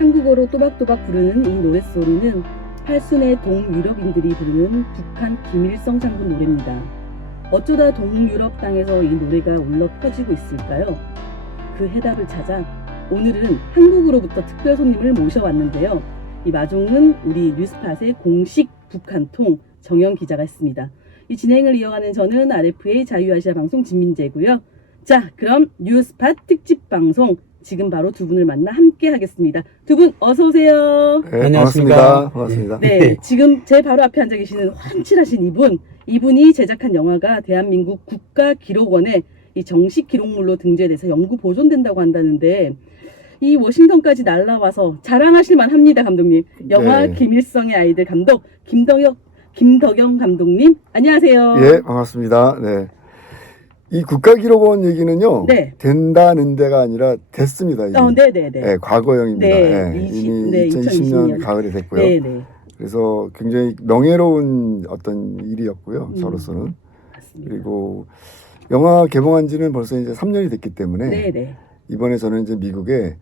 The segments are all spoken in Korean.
한국어로 또박또박 부르는 이 노랫소리는 팔순의 동유럽인들이 부르는 북한 김일성 장군 노래입니다. 어쩌다 동유럽 땅에서 이 노래가 울려 퍼지고 있을까요? 그 해답을 찾아 오늘은 한국으로부터 특별 손님을 모셔왔는데요. 이 마종은 우리 뉴스팟의 공식 북한통 정영 기자가 있습니다. 이 진행을 이어가는 저는 RFA 자유아시아 방송 진민재고요. 자, 그럼 뉴스팟 특집 방송 지금 바로 두 분을 만나 함께 하겠습니다. 두 분 어서 오세요. 네, 안녕하십니까. 반갑습니다. 네, 지금 제 바로 앞에 앉아 계시는 환칠하신 이분이 제작한 영화가 대한민국 국가기록원에 이 정식 기록물로 등재돼서 영구 보존된다고 한다는데 이 워싱턴까지 날라와서 자랑하실만 합니다, 감독님. 영화 네. 김일성의 아이들 감독 김덕영 감독님, 안녕하세요. 예, 반갑습니다. 네. 이 국가기록원 얘기는요. 네. 된다는 데가 아니라 됐습니다. 이제. 네네네. 네, 과거형입니다. 네, 네, 20, 이미 네, 2020년 가을에 됐고요. 네네. 그래서 굉장히 명예로운 어떤 일이었고요. 저로서는. 맞습니다. 그리고 영화 개봉한 지는 벌써 이제 3년이 됐기 때문에 네네. 이번에 저는 이제 미국에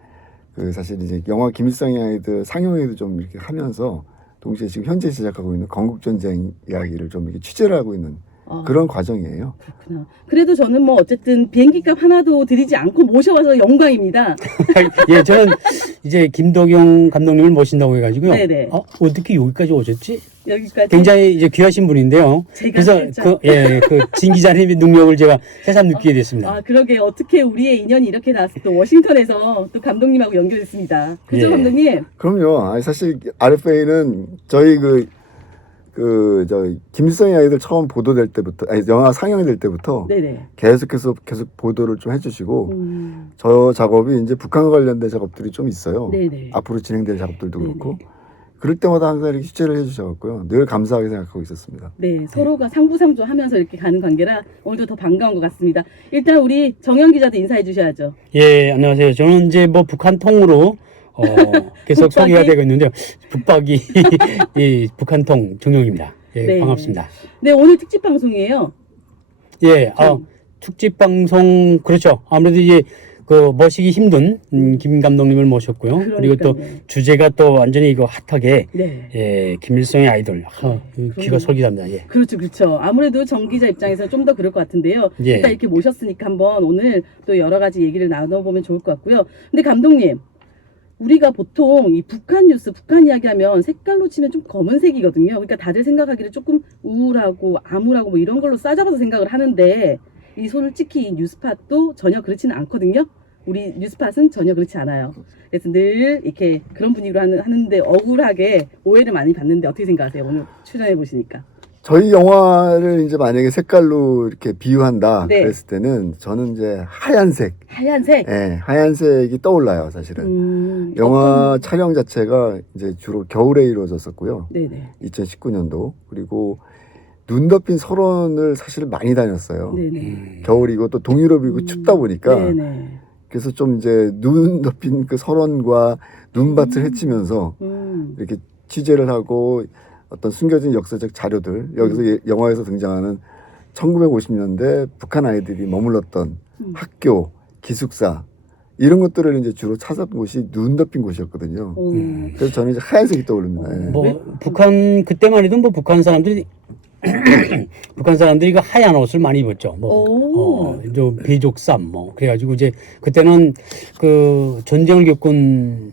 그 사실 이제 영화 김일성의 아이들 상영회도 좀 이렇게 하면서 동시에 지금 현재 제작하고 있는 건국전쟁 이야기를 좀 이렇게 취재를 하고 있는 그런 과정이에요. 그렇구나. 그래도 저는 뭐 어쨌든 비행기값 하나도 들이지 않고 모셔와서 영광입니다. 예, 저는 이제 김덕영 감독님을 모신다고 해가지고요. 네네. 어떻게 여기까지 오셨지? 여기까지. 굉장히 이제 귀하신 분인데요. 제가 그래서 살짝- 진 기자님의 능력을 제가 새삼 느끼게 됐습니다. 아, 그러게 어떻게 우리의 인연이 이렇게 닿았어. 또 워싱턴에서 또 감독님하고 연결됐습니다. 그죠, 예. 감독님? 그럼요. 아니, 사실 RFA는 저희 저 김일성의 아이들 처음 보도될 때부터, 아니 영화 상영이 될 때부터 네네. 계속 보도를 좀 해주시고 저 작업이 이제 북한과 관련된 작업들이 좀 있어요. 네네. 앞으로 진행될 작업들도 네네. 그렇고 그럴 때마다 항상 이렇게 취재를 해주셔갖고요. 늘 감사하게 생각하고 있었습니다. 네, 서로가 상부상조하면서 이렇게 가는 관계라 오늘도 더 반가운 것 같습니다. 일단 우리 정영 기자도 인사해 주셔야죠. 예, 안녕하세요. 저는 이제 뭐 북한 통으로 계속 북박이? 소개가 되고 있는데요. 북박이 예, 북한통 정영입니다. 예, 네. 반갑습니다. 네, 오늘 특집 방송이에요. 예, 특집 방송 그렇죠. 아무래도 이제 그 모시기 힘든 김 감독님을 모셨고요. 그리고 또 그러니까요. 주제가 또 완전히 이거 핫하게 네. 예, 김일성의 아이돌. 귀가 솔깃합니다. 예. 그렇죠, 그렇죠. 아무래도 정 기자 입장에서 좀 더 그럴 것 같은데요. 예. 일단 이렇게 모셨으니까 한번 오늘 또 여러 가지 얘기를 나눠보면 좋을 것 같고요. 근데 감독님, 우리가 보통 이 북한 뉴스, 북한 이야기하면 색깔로 치면 좀 검은색이거든요. 그러니까 다들 생각하기를 조금 우울하고 암울하고 뭐 이런 걸로 싸잡아서 생각을 하는데 이 솔직히 이 뉴스팟도 전혀 그렇지는 않거든요. 우리 뉴스팟은 전혀 그렇지 않아요. 그래서 늘 이렇게 그런 분위기로 하는데 억울하게 오해를 많이 받는데 어떻게 생각하세요? 오늘 출연해 보시니까. 저희 영화를 이제 만약에 색깔로 이렇게 비유한다 네. 그랬을 때는 저는 이제 하얀색, 하얀색. 예, 하얀색이 떠올라요, 사실은. 영화 촬영 자체가 이제 주로 겨울에 이루어졌었고요. 네네. 2019년도. 그리고 눈 덮인 설원을 사실 많이 다녔어요. 네네. 겨울이고 또 동유럽이고 춥다 보니까 네네. 그래서 좀 이제 눈 덮인 그 설원과 눈밭을 헤치면서 이렇게 취재를 하고 어떤 숨겨진 역사적 자료들 여기서 영화에서 등장하는 1950년대 북한 아이들이 머물렀던 학교, 기숙사 이런 것들을 이제 주로 찾았던 곳이 눈 덮인 곳이었거든요. 그래서 저는 이제 하얀색이 떠오릅니다. 예. 뭐 북한 그때만 해도 뭐 북한 사람들이 북한 사람들이 그 하얀 옷을 많이 입었죠. 좀 베족삼 뭐 그래가지고 이제 그때는 그 전쟁을 겪은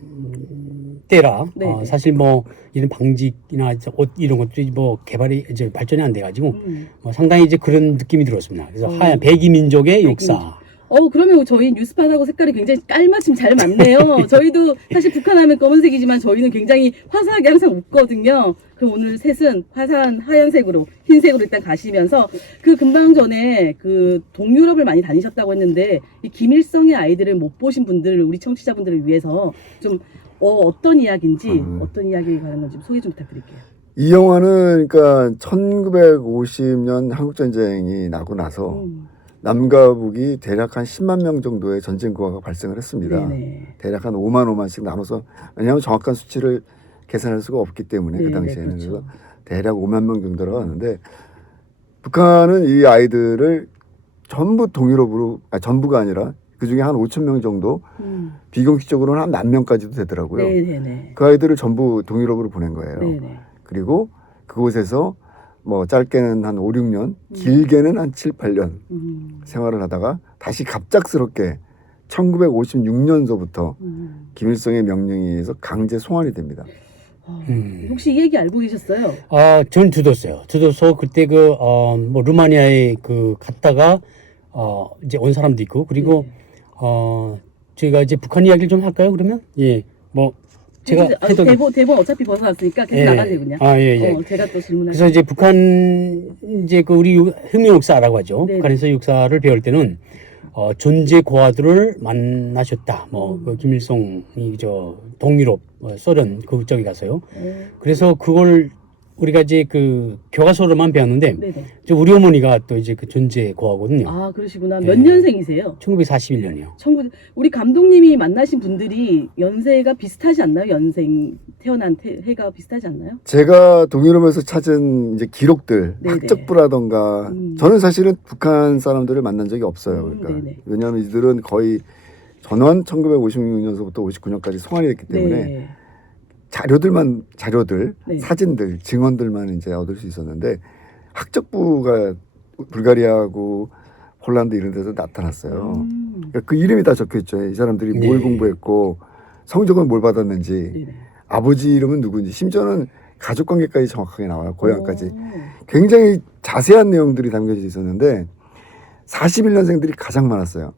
때라 네. 사실 뭐 이런 방직이나 옷 이런 것들이 뭐 개발이 이제 발전이 안 돼가지고 뭐 상당히 이제 그런 느낌이 들었습니다. 그래서 하얀 백이민족의 역사. 그러면 저희 뉴스팟하고 색깔이 굉장히 깔맞춤 잘 맞네요. 저희도 사실 북한 하면 검은색이지만 저희는 굉장히 화사하게 항상 웃거든요. 그럼 오늘 셋은 화사한 하얀색으로, 흰색으로 일단 가시면서 그 금방 전에 그 동유럽을 많이 다니셨다고 했는데 이 김일성의 아이들을 못 보신 분들을 우리 청취자분들을 위해서 좀 어떤 이야기인지 어떤 이야기에 관한 건지 소개 좀 부탁드릴게요. 이 영화는 그러니까 1950년 한국전쟁이 나고 나서 남과 북이 대략 한 10만 명 정도의 전쟁고가 발생을 했습니다. 네네. 대략 한 5만 나눠서 왜냐하면 정확한 수치를 계산할 수가 없기 때문에 네네, 그 당시에는 그렇죠. 그래서 대략 5만 명 정도라고 하는데 북한은 이 아이들을 전부 동유럽으로 전부가 아니라 그 중에 한 5천 명 정도 비공식적으로는 한 10,000명까지도 되더라고요. 네네네. 그 아이들을 전부 동유럽으로 보낸 거예요. 네네. 그리고 그곳에서 뭐 짧게는 한 5, 6년, 길게는 한 7, 8년 생활을 하다가 다시 갑작스럽게 1956년서부터 김일성의 명령에 의해서 강제 송환이 됩니다. 혹시 이 얘기 알고 계셨어요? 전 두었어요. 두어서 그때 뭐 루마니아에 갔다가 이제 온 사람도 있고 그리고 저희가 이제 북한 이야기를 좀 할까요? 그러면 뭐 제가 대본 어차피 벗어났으니까 계속 나가세요. 예. 제가 또 질문할. 그래서 이제 북한 이제 우리 혁명 역사라고 하죠. 네네. 북한에서 역사를 배울 때는 존재 고아들을 만나셨다. 그 김일성이 동유럽 소련 그쪽에 가서요. 그래서 그걸 우리가 이제 교과서로만 배웠는데 네네. 우리 어머니가 또 이제 존재 고아거든요. 아, 그러시구나. 몇 년생이세요? 1941년이요. 우리 감독님이 만나신 분들이 연세가 비슷하지 않나요? 태어난 해가 비슷하지 않나요? 제가 동유럽에서 찾은 이제 기록들, 네네. 학적부라던가 저는 사실은 북한 사람들을 만난 적이 없어요. 그러니까 네네. 왜냐하면 이들은 거의 전원 1956년서부터 59년까지 송환이 됐기 때문에 네. 자료들, 네. 사진들, 증언들만 이제 얻을 수 있었는데 학적부가 불가리아하고 폴란드 이런 데서 나타났어요. 그러니까 그 이름이 다 적혀있죠. 이 사람들이 뭘 공부했고 성적은 뭘 받았는지, 네네. 아버지 이름은 누구인지, 심지어는 가족 관계까지 정확하게 나와요. 고향까지. 굉장히 자세한 내용들이 담겨져 있었는데 41년생들이 가장 많았어요.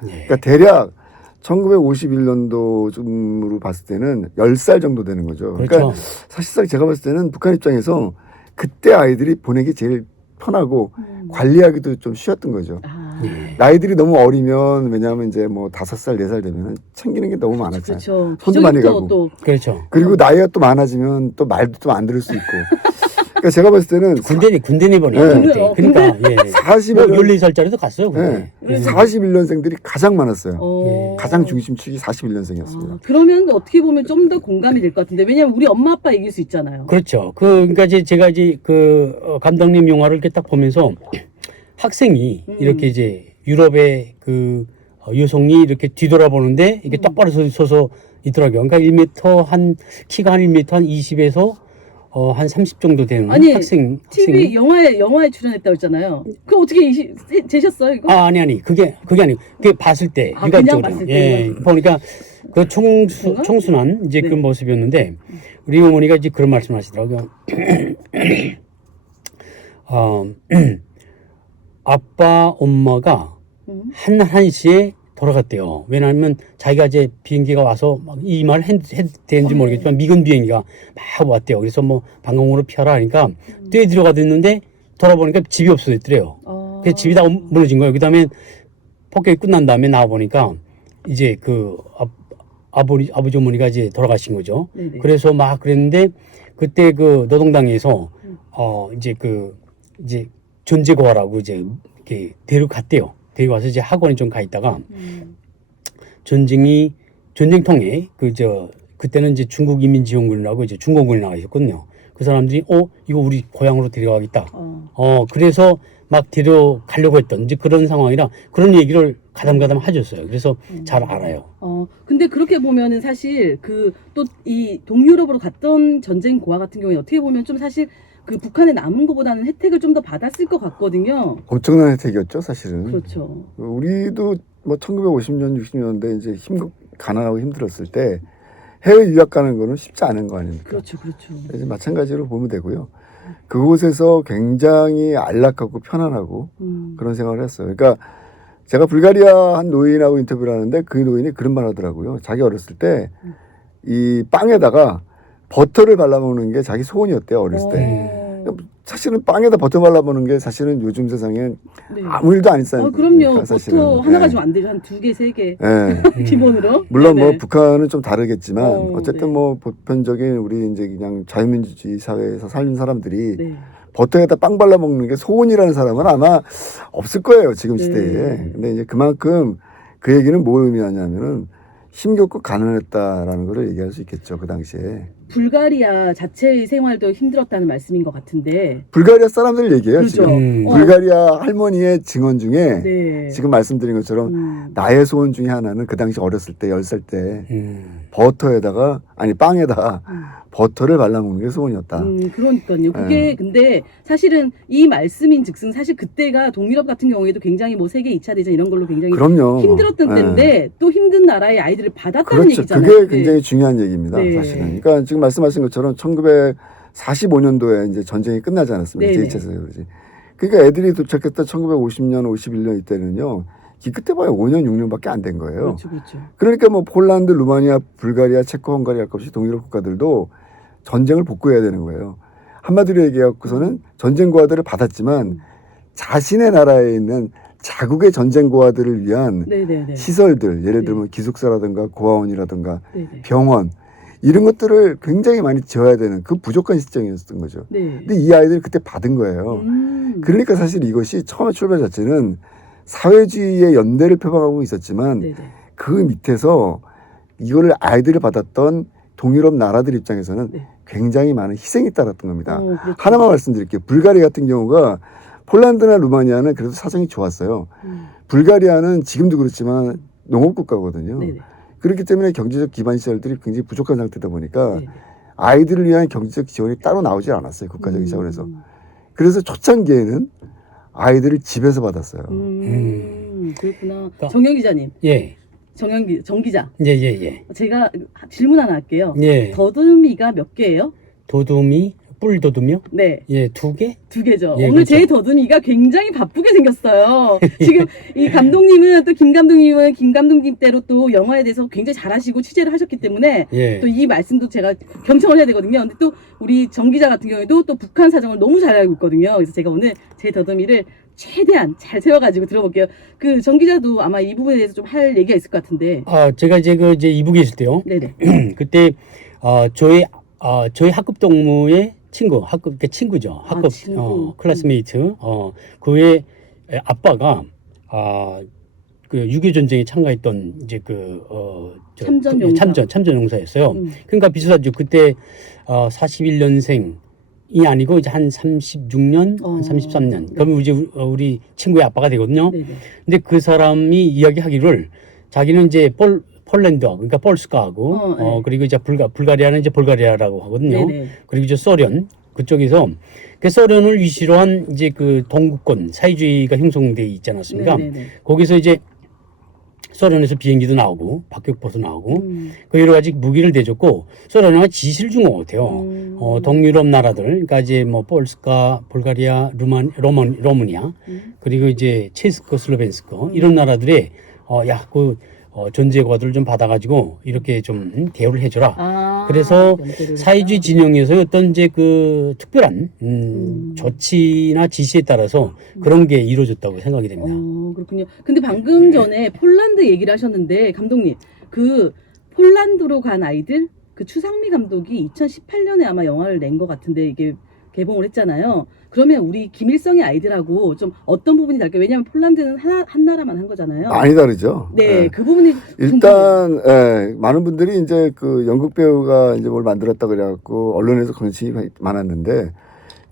그러니까 대략 1951년도쯤으로 봤을 때는 10살 정도 되는 거죠. 그렇죠. 그러니까 사실상 제가 봤을 때는 북한 입장에서 그때 아이들이 보내기 제일 편하고 관리하기도 좀 쉬웠던 거죠. 나이들이 너무 어리면 왜냐하면 이제 뭐 5살, 4살 되면 챙기는 게 너무 많았잖아요. 그렇죠. 손도 많이 가고. 그렇죠. 그리고 나이가 또 많아지면 또 말도 좀 안 들을 수 있고. 그러니까 제가 봤을 때는 군대 내보내요. 네. 그러니까 41년생들이 14살짜리도 갔어요. 군대. 가장 많았어요. 어. 가장 중심축이 41년생이었습니다. 그러면 어떻게 보면 좀 더 공감이 될 것 같은데 왜냐면 우리 엄마 아빠 얘기일 수 있잖아요. 그렇죠. 그러니까 이제 제가 이제 감독님 영화를 이렇게 딱 보면서 학생이 이렇게 이제 유럽의 여성이 이렇게 뒤돌아보는데 이게 똑바로 서서 있더라고요. 그러니까 1m 키가 한 1m 한 20에서 한 30 정도 되는 학생이. TV 영화에 출연했다고 했잖아요. 그 어떻게 재셨어요 이거? 아니 그게 아니고 그게 봤을 때 그냥 봤을 때. 보니까 청순한 이제 네. 그 모습이었는데 우리 어머니가 이제 그런 말씀하시더라고요. 아빠 엄마가 한시에 돌아갔대요. 왜냐하면 자기가 이제 비행기가 와서 이 말 했는지 모르겠지만 미군 비행기가 막 왔대요. 그래서 뭐 방공으로 피하라 하니까 뛰어 들어가뒀는데 돌아보니까 집이 없어졌더래요. 그래서 집이 다 무너진 거예요. 그 다음에 폭격이 끝난 다음에 나와보니까 이제 아버지 어머니가 이제 돌아가신 거죠. 네네. 그래서 막 그랬는데 그때 노동당에서 이제 이제 존재고아라고 이제 이렇게 데려갔대요. 데려가서 이제 학원에 좀 가 있다가 전쟁통에 그때는 이제 중국인민지원군이라고 이제 중공군이 나가셨거든요. 그 사람들이 이거 우리 고향으로 데려가겠다. 그래서 막 데려가려고 했던 이제 그런 상황이라 그런 얘기를 가담가담 하셨어요. 그래서 잘 알아요. 근데 그렇게 보면은 사실 또 이 동유럽으로 갔던 전쟁 고아 같은 경우에 어떻게 보면 좀 사실 북한에 남은 것보다는 혜택을 좀 더 받았을 것 같거든요. 엄청난 혜택이었죠, 사실은. 그렇죠. 우리도 뭐 1950년, 60년대 이제 가난하고 힘들었을 때 해외 유학 가는 거는 쉽지 않은 거 아닙니까? 그렇죠. 이제 마찬가지로 보면 되고요. 그곳에서 굉장히 안락하고 편안하고 그런 생활을 했어요. 그러니까 제가 불가리아 한 노인하고 인터뷰를 하는데 그 노인이 그런 말 하더라고요. 자기 어렸을 때 이 빵에다가 버터를 발라먹는 게 자기 소원이었대요, 어렸을 때. 사실은 빵에다 버터 발라먹는 게 사실은 요즘 세상엔 네. 아무 일도 안 있어요. 그럼요. 사실은. 버터 하나 가지고 안 되죠. 한 2개, 3개. 네. 기본으로. 물론 네네. 뭐 북한은 좀 다르겠지만 어쨌든 네. 뭐 보편적인 우리 이제 그냥 자유민주주의 사회에서 살는 사람들이 네. 버터에다 빵 발라 먹는 게 소원이라는 사람은 아마 없을 거예요, 지금 네. 시대에. 근데 이제 그만큼 그 얘기는 뭘 의미하냐면은 힘겹고 가난했다라는 걸 얘기할 수 있겠죠. 그 당시에. 불가리아 자체의 생활도 힘들었다는 말씀인 것 같은데. 불가리아 사람들 얘기예요. 그렇죠. 지금. 불가리아 할머니의 증언 중에 네. 지금 말씀드린 것처럼 나의 소원 중에 하나는 그 당시 어렸을 때 10살 때 버터에다가 아니 빵에다가 버터를 발라먹는 게 소원이었다. 그러니까요. 그게 근데 사실은 이 말씀인 즉슨 사실 그때가 동유럽 같은 경우에도 굉장히 뭐 세계 2차 대전 이런 걸로 굉장히 그럼요. 힘들었던 때인데 또 힘든 나라의 아이들을 받았다는 그렇죠. 얘기잖아요. 그게 굉장히 중요한 얘기입니다. 네. 사실은. 그러니까 지금 말씀하신 것처럼 1945년도에 이제 전쟁이 끝나지 않았습니까? 네네. 제2차 세계대전이. 그러니까 애들이 도착했던 1950년, 51년 이때는요. 기껏 해봐야 5년, 6년밖에 안 된 거예요. 그렇죠, 그렇죠. 그러니까 뭐 폴란드, 루마니아, 불가리아, 체코, 헝가리 할 것 없이 동유럽 국가들도 전쟁을 복구해야 되는 거예요. 한마디로 얘기해갖고서는 전쟁 고아들을 받았지만 자신의 나라에 있는 자국의 전쟁 고아들을 위한 네네네. 시설들, 예를 네. 들면 기숙사라든가 고아원이라든가 네네. 병원 이런 것들을 굉장히 많이 지어야 되는 그 부족한 시점이었던 거죠. 네. 근데 이 아이들이 그때 받은 거예요. 그러니까 사실 이것이 처음에 출발 자체는 사회주의의 연대를 표방하고 있었지만 네네. 그 밑에서 이거를 아이들을 받았던 동유럽 나라들 입장에서는 네. 굉장히 많은 희생이 따랐던 겁니다. 그렇죠. 하나만 말씀드릴게요. 불가리아 같은 경우가 폴란드나 루마니아는 그래도 사정이 좋았어요. 불가리아는 지금도 그렇지만 농업국가거든요. 네네. 그렇기 때문에 경제적 기반 시설들이 굉장히 부족한 상태다 보니까 네네. 아이들을 위한 경제적 지원이 따로 나오지 않았어요. 국가적인 차원에서. 그래서 초창기에는 아이들을 집에서 받았어요. 그렇구나. 정영 기자님. 예. 정 기자. 예. 제가 질문 하나 할게요. 예. 더듬이가 몇 개예요? 도둠이, 뿔도둠이요? 네. 예, 2개? 2개죠. 예, 오늘 그렇죠. 제 더듬이가 굉장히 바쁘게 생겼어요. 지금 이 감독님은 또 김 감독님대로 또 영화에 대해서 굉장히 잘하시고 취재를 하셨기 때문에 예. 또 이 말씀도 제가 경청을 해야 되거든요. 근데 또 우리 정 기자 같은 경우에도 또 북한 사정을 너무 잘 알고 있거든요. 그래서 제가 오늘 제 더듬이를 최대한 잘 세워가지고 들어볼게요. 그 정 기자도 아마 이 부분에 대해서 좀 할 얘기가 있을 것 같은데. 아, 제가 이제 이북에 있을 때요. 네네. 그때, 저희 학급 동무의 친구, 학급, 친구죠. 학급, 친구. 클래스메이트, 그의 아빠가, 그 6.25 전쟁에 참가했던 이제 참전 용사였어요. 그러니까 비슷하죠. 그때 41년생이 아니고 이제 한 36년, 한 33년. 네. 그러면 이제 우리 친구의 아빠가 되거든요. 네네. 근데 그 사람이 이야기하기를 자기는 이제 폴란드, 그러니까 폴스카하고, 네. 그리고 이제 불가리아는 이제 볼가리아라고 하거든요. 네네. 그리고 이제 소련, 그쪽에서 그 소련을 위시로 한 이제 그 동구권 사회주의가 형성돼 있지 않았습니까? 네네네. 거기서 이제 소련에서 비행기도 나오고 박격포도 나오고 그 여러 가지 무기를 대줬고 소련과 지시를 준 것 같아요. 동유럽 나라들, 그러니까 이제 뭐 폴스카, 불가리아, 로마니아, 그리고 이제 체스코, 슬로벤스크 이런 나라들의 전제과들을 좀 받아가지고 이렇게 좀 대우를 해줘라. 그래서 사회주의 진영에서 어떤 이제 그 특별한 조치나 지시에 따라서 그런 게 이루어졌다고 생각이 됩니다. 그렇군요. 근데 방금 전에 폴란드 얘기를 하셨는데 감독님 그 폴란드로 간 아이들 그 추상미 감독이 2018년에 아마 영화를 낸 것 같은데 이게 개봉을 했잖아요. 그러면 우리 김일성의 아이들하고 좀 어떤 부분이 다를까요? 왜냐하면 폴란드는 한 나라만 한 거잖아요. 많이 다르죠. 네, 예. 그 부분이 일단 많은 분들이 이제 그 연극 배우가 이제 뭘 만들었다 그래갖고 언론에서 관심이 많았는데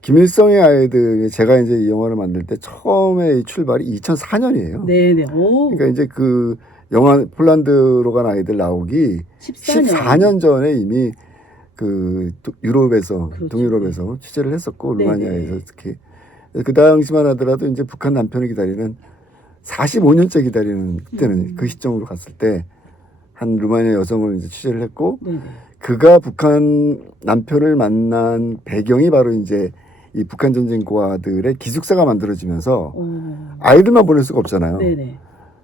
김일성의 아이들 제가 이제 이 영화를 만들 때 처음에 출발이 2004년이에요. 네네. 오. 그러니까 이제 그 영화 폴란드로 간 아이들 나오기 14년 전에 이미 그 유럽에서 그렇죠. 동유럽에서 취재를 했었고 루마니아에서 네네. 특히 그 당시만 하더라도 이제 북한 남편을 기다리는 45년째 기다리는 그때는 그 시점으로 갔을 때 한 루마니아 여성을 이제 취재를 했고 네네. 그가 북한 남편을 만난 배경이 바로 이제 이 북한 전쟁 고아들의 기숙사가 만들어지면서 아이들만 보낼 수가 없잖아요. 네네.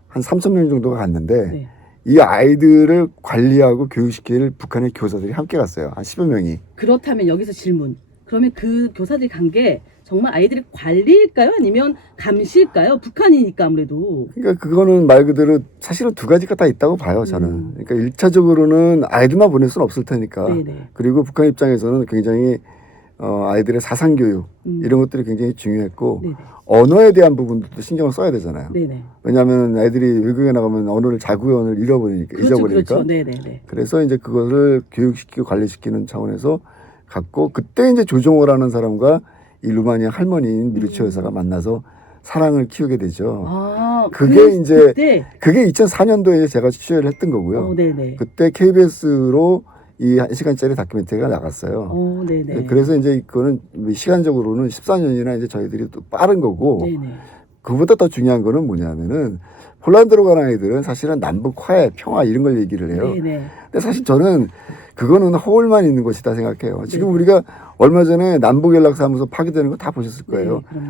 한 3,000명 정도가 갔는데 네. 이 아이들을 관리하고 교육시킬 북한의 교사들이 함께 갔어요. 한 10여 명이. 그렇다면 여기서 질문. 그러면 그 교사들이 간 게 정말 아이들의 관리일까요? 아니면 감시일까요? 북한이니까 아무래도. 그러니까 그거는 말 그대로 사실은 두 가지가 다 있다고 봐요, 저는. 그러니까 1차적으로는 아이들만 보낼 수는 없을 테니까. 네네. 그리고 북한 입장에서는 굉장히 아이들의 사상 교육 이런 것들이 굉장히 중요했고 네네. 언어에 대한 부분도 신경을 써야 되잖아요. 네네. 왜냐하면 아이들이 외국에 나가면 언어를 자구언을 잃어버리니까 그렇죠, 잊어버리니까. 그렇죠. 네네네. 그래서 이제 그것을 교육시키고 관리시키는 차원에서 갖고 그때 이제 조정호라는 사람과 이 루마니아 할머니인 미르초 여사가 만나서 사랑을 키우게 되죠. 아, 그게 이제 그때? 그게 2004년도에 제가 취재를 했던 거고요. 네네. 그때 KBS로 이 1시간짜리 다큐멘터리가 나갔어요. 네네. 그래서 이제 이거는 시간적으로는 14년이나 이제 저희들이 또 빠른 거고 네네. 그보다 더 중요한 거는 뭐냐면은 폴란드로 가는 아이들은 사실은 남북 화해, 평화 이런 걸 얘기를 해요. 네네. 근데 사실 저는 그거는 허울만 있는 것이다 생각해요. 지금 네. 우리가 얼마 전에 남북연락사무소 파기되는 거 다 보셨을 거예요. 네, 그럼요.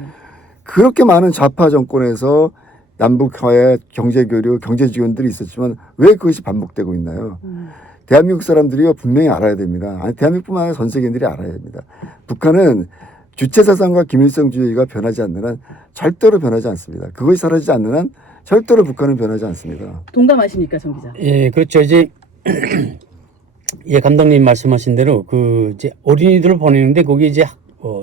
그렇게 많은 좌파 정권에서 남북 화해, 경제 교류, 경제 지원들이 있었지만 왜 그것이 반복되고 있나요? 대한민국 사람들이요 분명히 알아야 됩니다. 아니 대한민국뿐만 아니라 전 세계인들이 알아야 됩니다. 북한은 주체 사상과 김일성주의가 변하지 않는 한 절대로 변하지 않습니다. 그것이 사라지지 않는 한 절대로 북한은 변하지 않습니다. 동감하십니까, 정 기자? 예, 그렇죠. 이제 예, 감독님 말씀하신 대로 그 이제 어린이들을 보내는데 거기 이제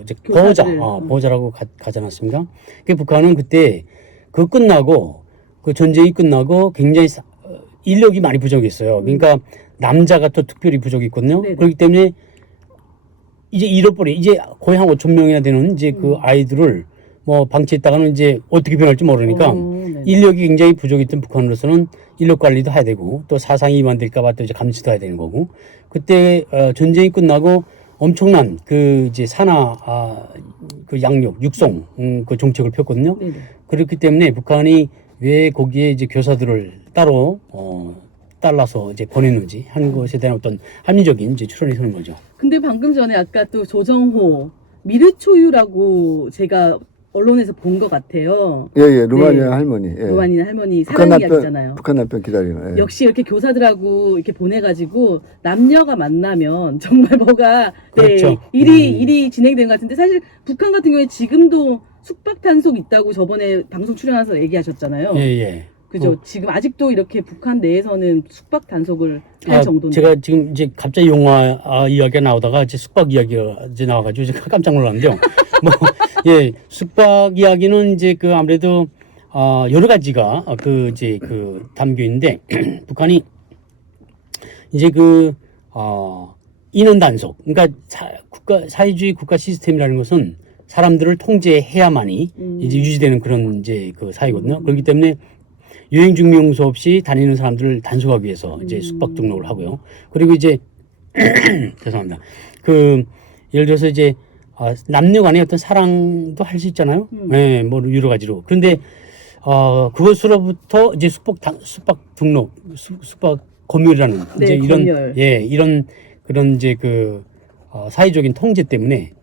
이제 교사들. 보호자라고 가지 않았습니까? 그 북한은 그때 그 끝나고 그 전쟁이 끝나고 굉장히 인력이 많이 부족했어요. 그러니까 남자가 또 특별히 부족이 있거든요. 네네. 그렇기 때문에 이제 잃어버려 이제 거의 한 5천 명이나 되는 이제 그 아이들을 뭐 방치했다가는 이제 어떻게 변할지 모르니까 네네. 인력이 굉장히 부족했던 북한으로서는 인력 관리도 해야 되고 또 사상이 이완될까봐 또 이제 감시도 해야 되는 거고 그때 전쟁이 끝나고 엄청난 그 이제 산하 그 양육 육성 그 정책을 폈거든요. 네네. 그렇기 때문에 북한이 왜 거기에 이제 교사들을 따로 잘라서 이제 보냈는지 하는 것에 대한 어떤 합리적인 이제 추론이 서는 거죠. 근데 방금 전에 아까 또 조정호 미르초유라고 제가 언론에서 본 것 같아요. 예, 루마니아 네. 할머니. 예. 루마니아 할머니 북한 사랑 남편, 이야기잖아요. 북한 남편 기다리는. 예. 역시 이렇게 교사들하고 이렇게 보내가지고 남녀가 만나면 정말 뭐가 그렇죠. 일이 진행된 것 같은데 사실 북한 같은 경우에 지금도 숙박 단속 있다고 저번에 방송 출연해서 얘기하셨잖아요. 예, 예. 그죠? 지금 아직도 이렇게 북한 내에서는 숙박 단속을 할 정도인데. 제가 지금 이제 갑자기 영화 이야기가 나오다가 이제 숙박 이야기가 이제 나와가지고 제가 깜짝 놀랐는데요. 뭐, 예, 숙박 이야기는 이제 그 아무래도 여러 가지가 그 이제 그 담겨 있는데 북한이 이제 그 인원 단속, 그러니까 사회주의 국가 시스템이라는 것은 사람들을 통제해야만이 이제 유지되는 그런 이제 그 사회거든요. 그렇기 때문에 유행 증명서 없이 다니는 사람들을 단속하기 위해서 이제 숙박 등록을 하고요. 그리고 이제 죄송합니다. 그 예를 들어서 이제 남녀 간의 어떤 사랑도 할 수 있잖아요. 네, 뭐 여러 가지로. 그런데 그것으로부터 이제 숙박 등록, 숙박 검열이라는 네, 이제 이런 검열. 이런 그런 이제 그 사회적인 통제 때문에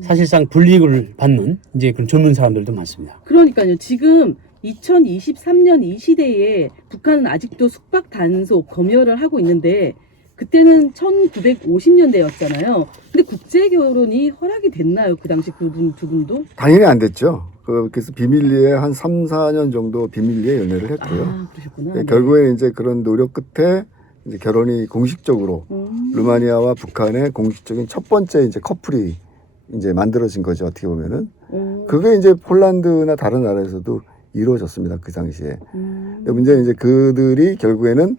사실상 불이익을 받는 이제 그런 젊은 사람들도 많습니다. 그러니까요. 지금 2023년 이 시대에 북한은 아직도 숙박 단속 검열을 하고 있는데 그때는 1950년대였잖아요. 근데 국제 결혼이 허락이 됐나요? 그 당시 두 분도? 당연히 안 됐죠. 그래서 비밀리에 한 3, 4년 정도 비밀리에 연애를 했고요. 그러셨구나. 네, 결국에 이제 그런 노력 끝에 이제 결혼이 공식적으로 루마니아와 북한의 공식적인 첫 번째 이제 커플이 이제 만들어진 거죠. 어떻게 보면은. 그게 이제 폴란드나 다른 나라에서도 이루어졌습니다. 그 당시에. 근데 문제는 이제 그들이 결국에는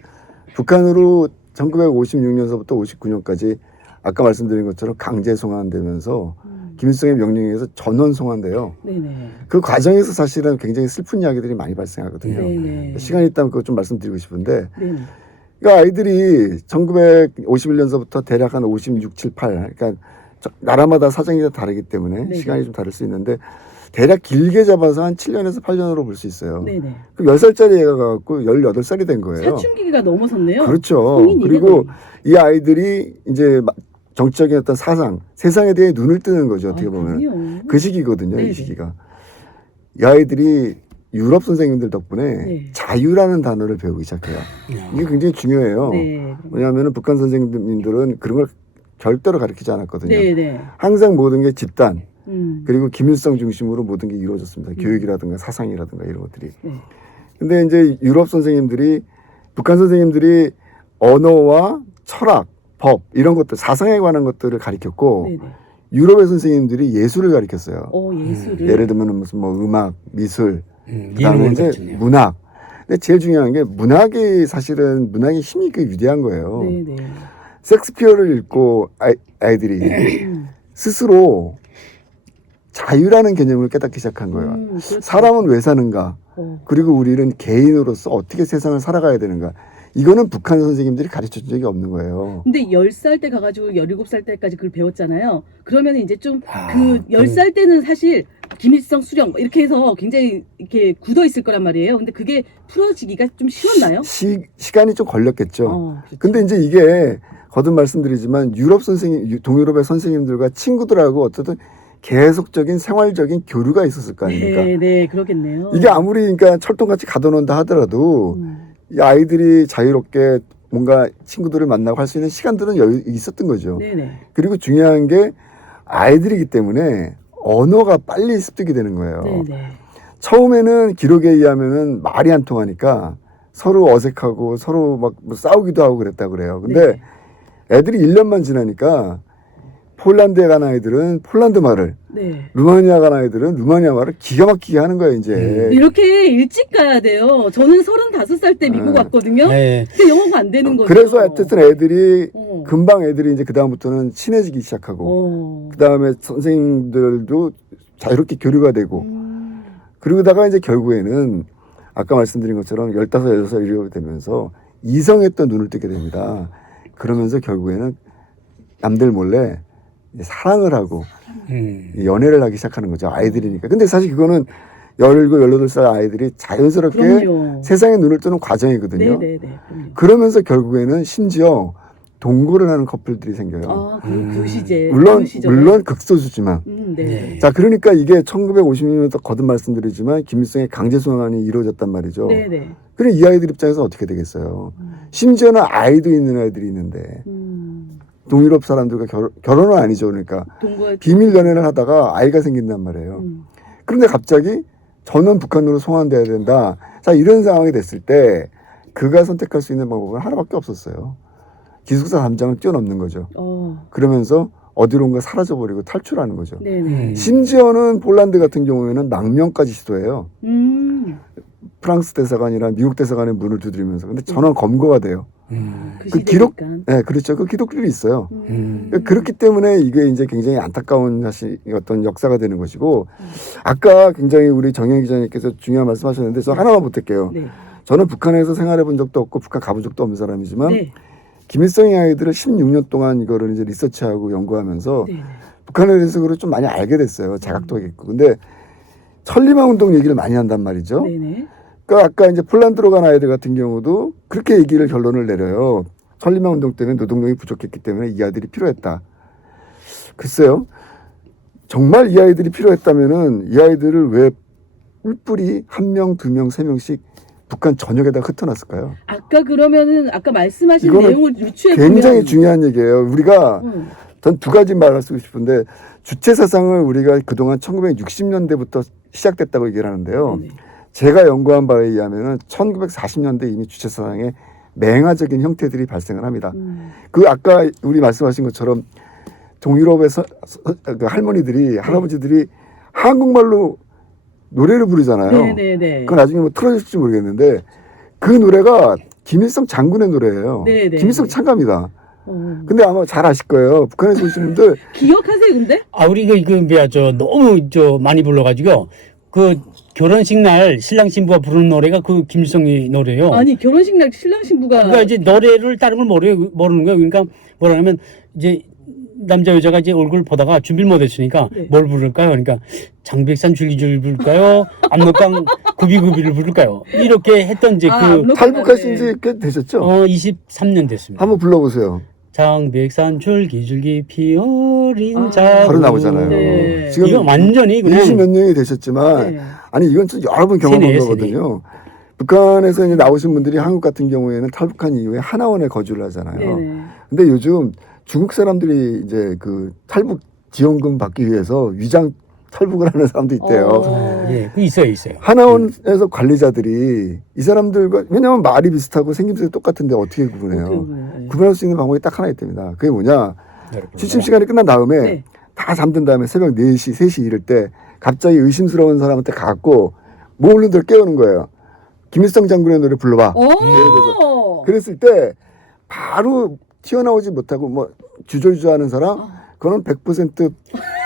북한으로 1956년서부터 59년까지 아까 말씀드린 것처럼 강제 송환되면서 김일성의 명령에 의해서 전원 송환돼요. 네네. 그 과정에서 사실은 굉장히 슬픈 이야기들이 많이 발생하거든요. 네네. 시간이 있다면 그거 좀 말씀드리고 싶은데 네네. 그러니까 아이들이 1951년서부터 대략 한 56, 7, 8 그러니까 나라마다 사정이 다 다르기 때문에 네네. 시간이 좀 다를 수 있는데 대략 길게 잡아서 한 7년에서 8년으로 볼 수 있어요. 네네. 그럼 10살짜리 애가 가갖고 18살이 된 거예요. 사춘기가 넘어섰네요. 그렇죠. 성인이네, 그리고 거의. 이 아이들이 이제 정치적인 어떤 사상, 세상에 대해 눈을 뜨는 거죠. 어떻게 보면. 그럼요. 그 시기거든요. 네네. 이 시기가. 이 아이들이 유럽 선생님들 덕분에 네. 자유라는 단어를 배우기 시작해요. 이게 굉장히 중요해요. 네. 왜냐하면 북한 선생님들은 그런 걸 절대로 가르치지 않았거든요. 네네. 항상 모든 게 집단, 음. 그리고 김일성 중심으로 모든 게 이루어졌습니다. 교육이라든가 사상이라든가 이런 것들이. 네. 근데 이제 유럽 선생님들이, 북한 선생님들이 언어와 철학, 법 이런 것들, 사상에 관한 것들을 가르쳤고 네네. 유럽의 선생님들이 예술을 가르쳤어요. 예술을. 예를 들면 무슨 뭐 음악, 미술, 그다음에 예능을 이제 가르쳤네요. 문학. 근데 제일 중요한 게 사실은 문학의 힘이 그 위대한 거예요. 네네. 섹스피어를 읽고 아이들이 스스로 자유라는 개념을 깨닫기 시작한 거예요. 그렇죠. 사람은 왜 사는가? 그리고 우리는 개인으로서 어떻게 세상을 살아가야 되는가? 이거는 북한 선생님들이 가르쳐 준 적이 없는 거예요. 근데 10살 때 가가지고 17살 때까지 그걸 배웠잖아요. 그러면 이제 좀 아, 그 10살 때는 사실 김일성 수령 뭐 이렇게 해서 굉장히 이렇게 굳어 있을 거란 말이에요. 근데 그게 풀어지기가 좀 쉬웠나요? 시간이 좀 걸렸겠죠. 그렇죠. 근데 이제 이게 거듭 말씀드리지만 유럽 선생님, 동유럽의 선생님들과 친구들하고 어쨌든 계속적인 생활적인 교류가 있었을 거 아닙니까? 네, 그러겠네요. 이게 아무리 그러니까 철통같이 가둬놓는다 하더라도 이 아이들이 자유롭게 뭔가 친구들을 만나고 할 수 있는 시간들은 여유 있었던 거죠. 네네. 그리고 중요한 게 아이들이기 때문에 언어가 빨리 습득이 되는 거예요. 네네. 처음에는 기록에 의하면은 말이 안 통하니까 서로 어색하고 서로 막뭐 싸우기도 하고 그랬다 그래요. 근데 애들이 1년만 지나니까 폴란드에 간 아이들은 폴란드 말을, 네. 루마니아 간 아이들은 루마니아 말을 기가 막히게 하는 거예요, 이제. 이렇게 일찍 가야 돼요. 저는 35살 때 미국 왔거든요. 네. 근데 영어가 안 되는 거죠. 그래서 어쨌든 애들이 어. 금방 애들이 이제 그다음부터는 친해지기 시작하고 그다음에 선생님들도 자유롭게 교류가 되고 그러다가 이제 결국에는 아까 말씀드린 것처럼 15, 16살 이렇게 되면서 이성에 또 눈을 뜨게 됩니다. 그러면서 결국에는 남들 몰래 사랑을 하고 연애를 하기 시작하는 거죠. 아이들이니까. 근데 사실 그거는 17, 18살 아이들이 자연스럽게 그럼요. 세상에 눈을 뜨는 과정이거든요. 네네네. 그럼요. 그러면서 결국에는 심지어 동거를 하는 커플들이 생겨요. 그 시제. 물론 극소수지만. 네. 자, 그러니까 이게 1950년부터 거듭 말씀드리지만 김일성의 강제 송환이 이루어졌단 말이죠. 네네. 그래 이 아이들 입장에서 어떻게 되겠어요? 심지어는 아이도 있는 아이들이 있는데 동유럽 사람들과 결혼은 아니죠. 그러니까 비밀 연애를 하다가 아이가 생긴단 말이에요. 그런데 갑자기 전원 북한으로 송환돼야 된다. 자, 이런 상황이 됐을 때 그가 선택할 수 있는 방법은 하나밖에 없었어요. 기숙사 담장을 뛰어넘는 거죠. 그러면서 어디론가 사라져버리고 탈출하는 거죠. 심지어는 폴란드 같은 경우에는 망명까지 시도해요. 프랑스 대사관이나 미국 대사관의 문을 두드리면서. 근데 전원 검거가 돼요. 그 기록, 네, 그렇죠. 그 기록들이 있어요. 그렇기 때문에 이게 이제 굉장히 안타까운 사실 어떤 역사가 되는 것이고, 아까 굉장히 우리 정영 기자님께서 중요한 말씀하셨는데, 저 하나만 부탁해요. 네. 저는 북한에서 생활해 본 적도 없고 북한 가본 적도 없는 사람이지만 네. 김일성의 아이들을 16년 동안 이거를 이제 리서치하고 연구하면서 네. 북한에 대해서 그걸 좀 많이 알게 됐어요. 자각도 하겠고. 근데 천리마 운동 얘기를 많이 한단 말이죠. 네네. 그러니까 아까 이제 폴란드로 간 아이들 같은 경우도 그렇게 얘기를 결론을 내려요. 천리마 운동 때문에 노동력이 부족했기 때문에 이 아이들이 필요했다. 글쎄요. 정말 이 아이들이 필요했다면은 이 아이들을 왜 뿔뿔이 1명, 2명, 3명씩 북한 전역에다 흩어놨을까요? 아까 그러면은 아까 말씀하신 이거는 내용을 유추해 보면 굉장히 중요한 얘기예요. 우리가 전 두 가지 말을 쓰고 싶은데 주체 사상을 우리가 그동안 1960년대부터 시작됐다고 얘기를 하는데요. 네네. 제가 연구한 바에 의하면은 1940년대 이미 주체 사상의 맹아적인 형태들이 발생을 합니다. 그 아까 우리 말씀하신 것처럼 동유럽의 그 할머니들이 할아버지들이 한국말로 노래를 부르잖아요. 네네네. 그건 나중에 뭐 틀어줄지 모르겠는데 그 노래가 김일성 장군의 노래예요. 네네. 김일성 참가입니다. 근데 아마 잘 아실 거예요. 북한에서 오신 분들 기억하세요, 근데? 우리 너무 많이 불러가지고 그 결혼식 날 신랑 신부가 부르는 노래가 그 김일성의 노래예요. 아니 결혼식 날 신랑 신부가 그러니까 이제 노래를 다른 걸 모르는 거예요. 그러니까 뭐라냐면 이제 남자 여자가 이제 얼굴 보다가 준비를 못했으니까 네. 뭘 부를까요? 그러니까 장백산 줄기줄 부를까요? 압록강 구비구비를 부를까요? 이렇게 했던 이제 탈북하신 지 꽤 되셨죠? 23년 됐습니다. 한번 불러보세요. 장백산 줄기줄기 피어린 자루. 바로 나오잖아요. 네. 지금 이건 완전히 그냥 20몇 년이 되셨지만 네. 아니 이건 좀 여러 번 경험한 세네요, 거거든요. 북한에서 이제 나오신 분들이 한국 같은 경우에는 탈북한 이후에 하나원에 거주를 하잖아요. 네네. 근데 요즘 중국 사람들이 이제 그 탈북 지원금 받기 위해서 위장 탈북을 하는 사람도 있대요. 예, 그 있어요. 하나원에서 관리자들이 이 사람들과 왜냐하면 말이 비슷하고 생김새도 똑같은데 어떻게 구분해요? 구분할 수 있는 방법이 딱 하나 있답니다. 그게 뭐냐? 취침 시간이 끝난 다음에 네. 다 잠든 다음에 새벽 4시, 3시 이럴 때 갑자기 의심스러운 사람한테 가갖고 모르는 대로 깨우는 거예요. 김일성 장군의 노래 불러봐. 오. 예를 들어서. 그랬을 때 바로 튀어나오지 못하고 뭐 주저주저하는 사람, 그거는 100%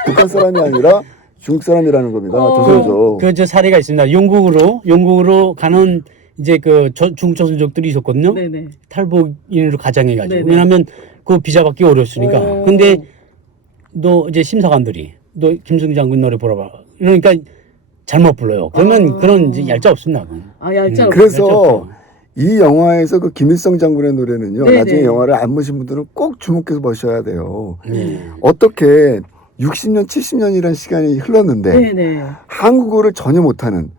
북한 사람이 아니라 중국 사람이라는 겁니다. 조선족. 그 사례가 있습니다. 영국으로 가는 이제 중국 조선족들이 있었거든요. 네네. 탈북인으로 가장해가지고. 네네. 왜냐하면 그 비자 받기 어려웠으니까. 오. 근데 너 이제 심사관들이 너 김일성 장군 노래 불러봐. 이러니까 잘못 불러요. 그러면 그런 이제 얄짤 없습니다. 얄짤 그래서 이 영화에서 그 김일성 장군의 노래는요. 네네. 나중에 영화를 안 보신 분들은 꼭 주목해서 보셔야 돼요. 어떻게 60년, 70년이라는 시간이 흘렀는데 네네. 한국어를 전혀 못하는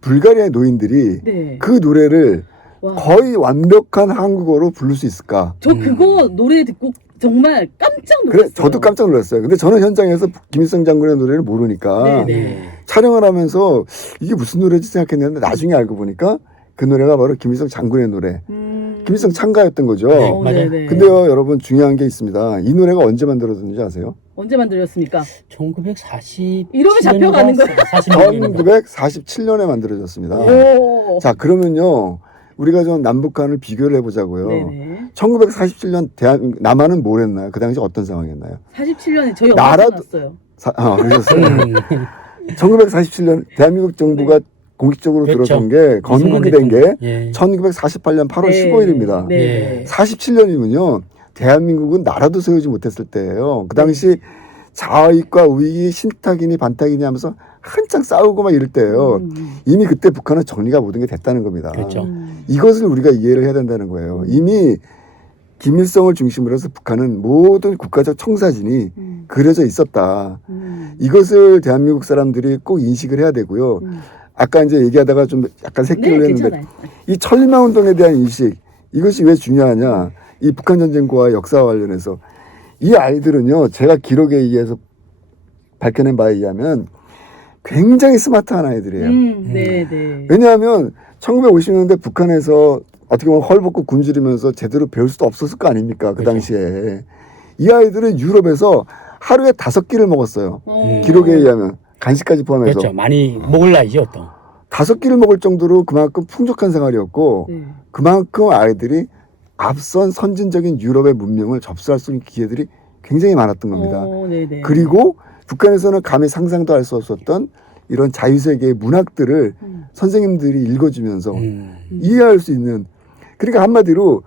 불가리아의 노인들이 네. 그 노래를 와. 거의 완벽한 한국어로 부를 수 있을까? 저 그거 노래 듣고 정말 깜짝 놀랐어요. 그래, 저도 깜짝 놀랐어요. 근데 저는 현장에서 김일성 장군의 노래를 모르니까 네네. 촬영을 하면서 이게 무슨 노래지 생각했는데 나중에 알고 보니까 그 노래가 바로 김일성 장군의 노래. 김일성 창가였던 거죠. 네, 맞아요. 네네. 근데요, 여러분 중요한 게 있습니다. 이 노래가 언제 만들어졌는지 아세요? 언제 만들었습니까? 1940 이러면 잡혀가는 거예요. 1947년에 만들어졌습니다. 오. 자, 그러면요. 우리가 좀 남북한을 비교를 해보자고요. 네네. 1947년 남한은 뭘 했나요? 그 당시 어떤 상황이었나요? 47년에 저희 엄마 태어났어요. 그러셨어요. 1947년 대한민국 정부가 공식적으로 그렇죠. 들어선 게 건국이 된 게 예. 1948년 8월 네. 15일입니다. 네. 47년이면요. 대한민국은 나라도 세우지 못했을 때예요. 그 당시 좌익과 우익이 신탁이니 반탁이니 하면서 한창 싸우고 막 이럴 때예요. 이미 그때 북한은 정리가 모든 게 됐다는 겁니다. 그렇죠. 이것을 우리가 이해를 해야 된다는 거예요. 이미 김일성을 중심으로 해서 북한은 모든 국가적 청사진이 그려져 있었다. 이것을 대한민국 사람들이 꼭 인식을 해야 되고요. 아까 이제 얘기하다가 좀 약간 새끼를 네, 했는데 괜찮아요. 이 천리마운동에 대한 인식, 이것이 왜 중요하냐? 이 북한 전쟁과 역사와 관련해서 이 아이들은요, 제가 기록에 의해서 밝혀낸 바에 의하면 굉장히 스마트한 아이들이에요. 네네. 왜냐하면 1950년대 북한에서 어떻게 보면 헐벗고 굶주리면서 제대로 배울 수도 없었을 거 아닙니까? 그 그렇죠. 당시에. 이 아이들은 유럽에서 하루에 5끼를 먹었어요. 어. 기록에 의하면. 간식까지 포함해서. 그렇죠. 많이 먹을 나이죠, 또. 5끼를 먹을 정도로 그만큼 풍족한 생활이었고 네. 그만큼 아이들이 앞선 선진적인 유럽의 문명을 접수할 수 있는 기회들이 굉장히 많았던 겁니다. 네네. 그리고 북한에서는 감히 상상도 할 수 없었던 이런 자유세계의 문학들을 선생님들이 읽어주면서 이해할 수 있는, 그러니까 한마디로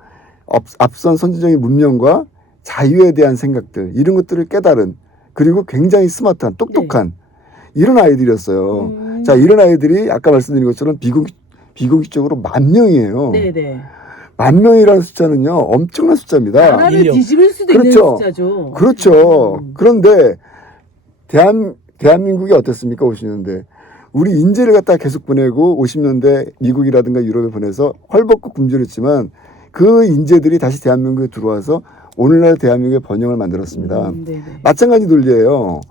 앞선 선진적인 문명과 자유에 대한 생각들, 이런 것들을 깨달은, 그리고 굉장히 스마트한 똑똑한 이런 아이들이었어요. 자, 이런 아이들이 아까 말씀드린 것처럼 비공식적으로 10,000명이에요. 네네. 10,000명이라는 숫자는요, 엄청난 숫자입니다. 나라를 인력. 뒤집을 수도 그렇죠. 있는 숫자죠. 그렇죠. 그런데 대한민국이 어땠습니까? 50년대. 우리 인재를 갖다 계속 보내고 50년대 미국이라든가 유럽에 보내서 헐벗고 굶주렸지만 그 인재들이 다시 대한민국에 들어와서 오늘날 대한민국의 번영을 만들었습니다. 네네. 마찬가지 논리예요.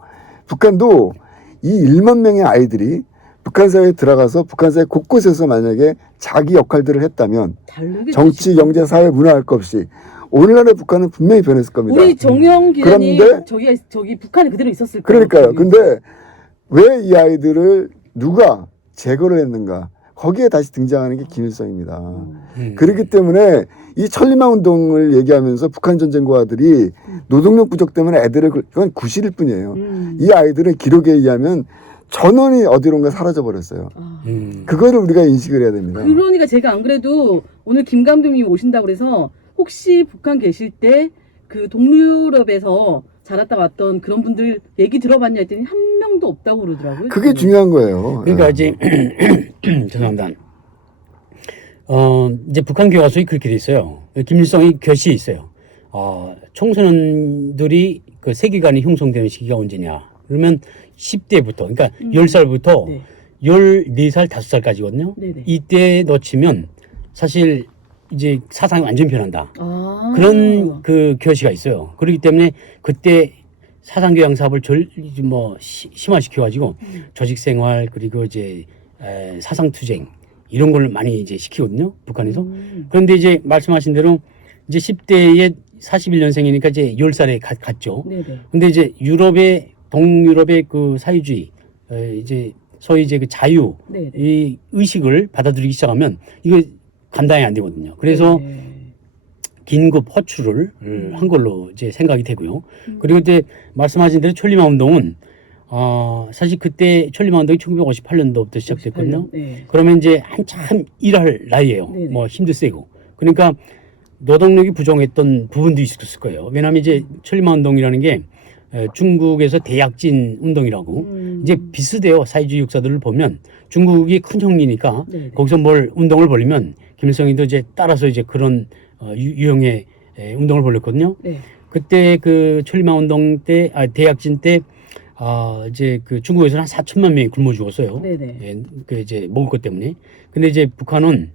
북한도 이 1만 명의 아이들이 북한 사회에 들어가서 북한 사회 곳곳에서 만약에 자기 역할들을 했다면 다르게 정치, 되시죠. 경제, 사회, 문화 할 것 없이 오늘날의 북한은 분명히 변했을 겁니다. 우리 정영 기자님 그런데 저기 북한에 그대로 있었을 거예요. 그러니까요. 근데 왜 이 아이들을 누가 제거를 했는가? 거기에 다시 등장하는 게 김일성입니다. 그렇기 때문에 이 천리마 운동을 얘기하면서 북한 전쟁과들이 노동력 부족 때문에 애들을 그건 구실일 뿐이에요. 이 아이들은 기록에 의하면 전원이 어디론가 사라져 버렸어요. 그거를 우리가 인식을 해야 됩니다. 그러니까 제가 안 그래도 오늘 김 감독님이 오신다고 그래서 혹시 북한 계실 때 그 동유럽에서 자랐다 왔던 그런 분들 얘기 들어봤냐 했더니 한 명도 없다고 그러더라고요. 그게 중요한 거예요. 그러니까 예. 이제 죄송합니다. 이제 북한 교과서에 그렇게 돼 있어요. 김일성이 결시에 있어요. 청소년들이 그 세계관이 형성되는 시기가 언제냐? 그러면 10대부터, 그러니까 10살부터 네. 14살, 5살까지거든요. 네네. 이때 놓치면 사실 이제 사상이 완전 변한다. 아. 그런 그 결시가 있어요. 그렇기 때문에 그때 사상교양 사업을 심화시켜가지고 조직생활 그리고 이제 사상투쟁 이런 걸 많이 이제 시키거든요. 북한에서. 그런데 이제 말씀하신 대로 이제 10대에 41년생이니까 이제 10살에 갔죠. 네네. 근데 이제 동유럽의 그 사회주의, 이제 소위 이제 그 자유, 네네. 이 의식을 받아들이기 시작하면 이거 감당이 안 되거든요. 그래서 네. 긴급 호출을 한 걸로 이제 생각이 되고요. 그리고 이제 말씀하신 대로 천리마 운동은 사실 그때 천리마 운동이 1958년도부터 시작됐거든요. 58년, 네. 그러면 이제 한참 일할 나이예요. 네네. 뭐 힘도 세고. 그러니까 노동력이 부족했던 부분도 있었을 거예요. 왜냐하면 이제 천리마 운동이라는 게 중국에서 대약진 운동이라고 이제 비슷해요. 사회주의 역사들을 보면 중국이 큰 형리니까 네네. 거기서 뭘 운동을 벌이면 김일성이도 이제 따라서 이제 그런 유형의 운동을 벌였거든요. 네. 그때 그 천리마 운동 때, 대약진 때, 이제 그 중국에서는 한 4천만 명이 굶어 죽었어요. 네네. 예, 그 이제 먹을 것 때문에. 근데 이제 북한은,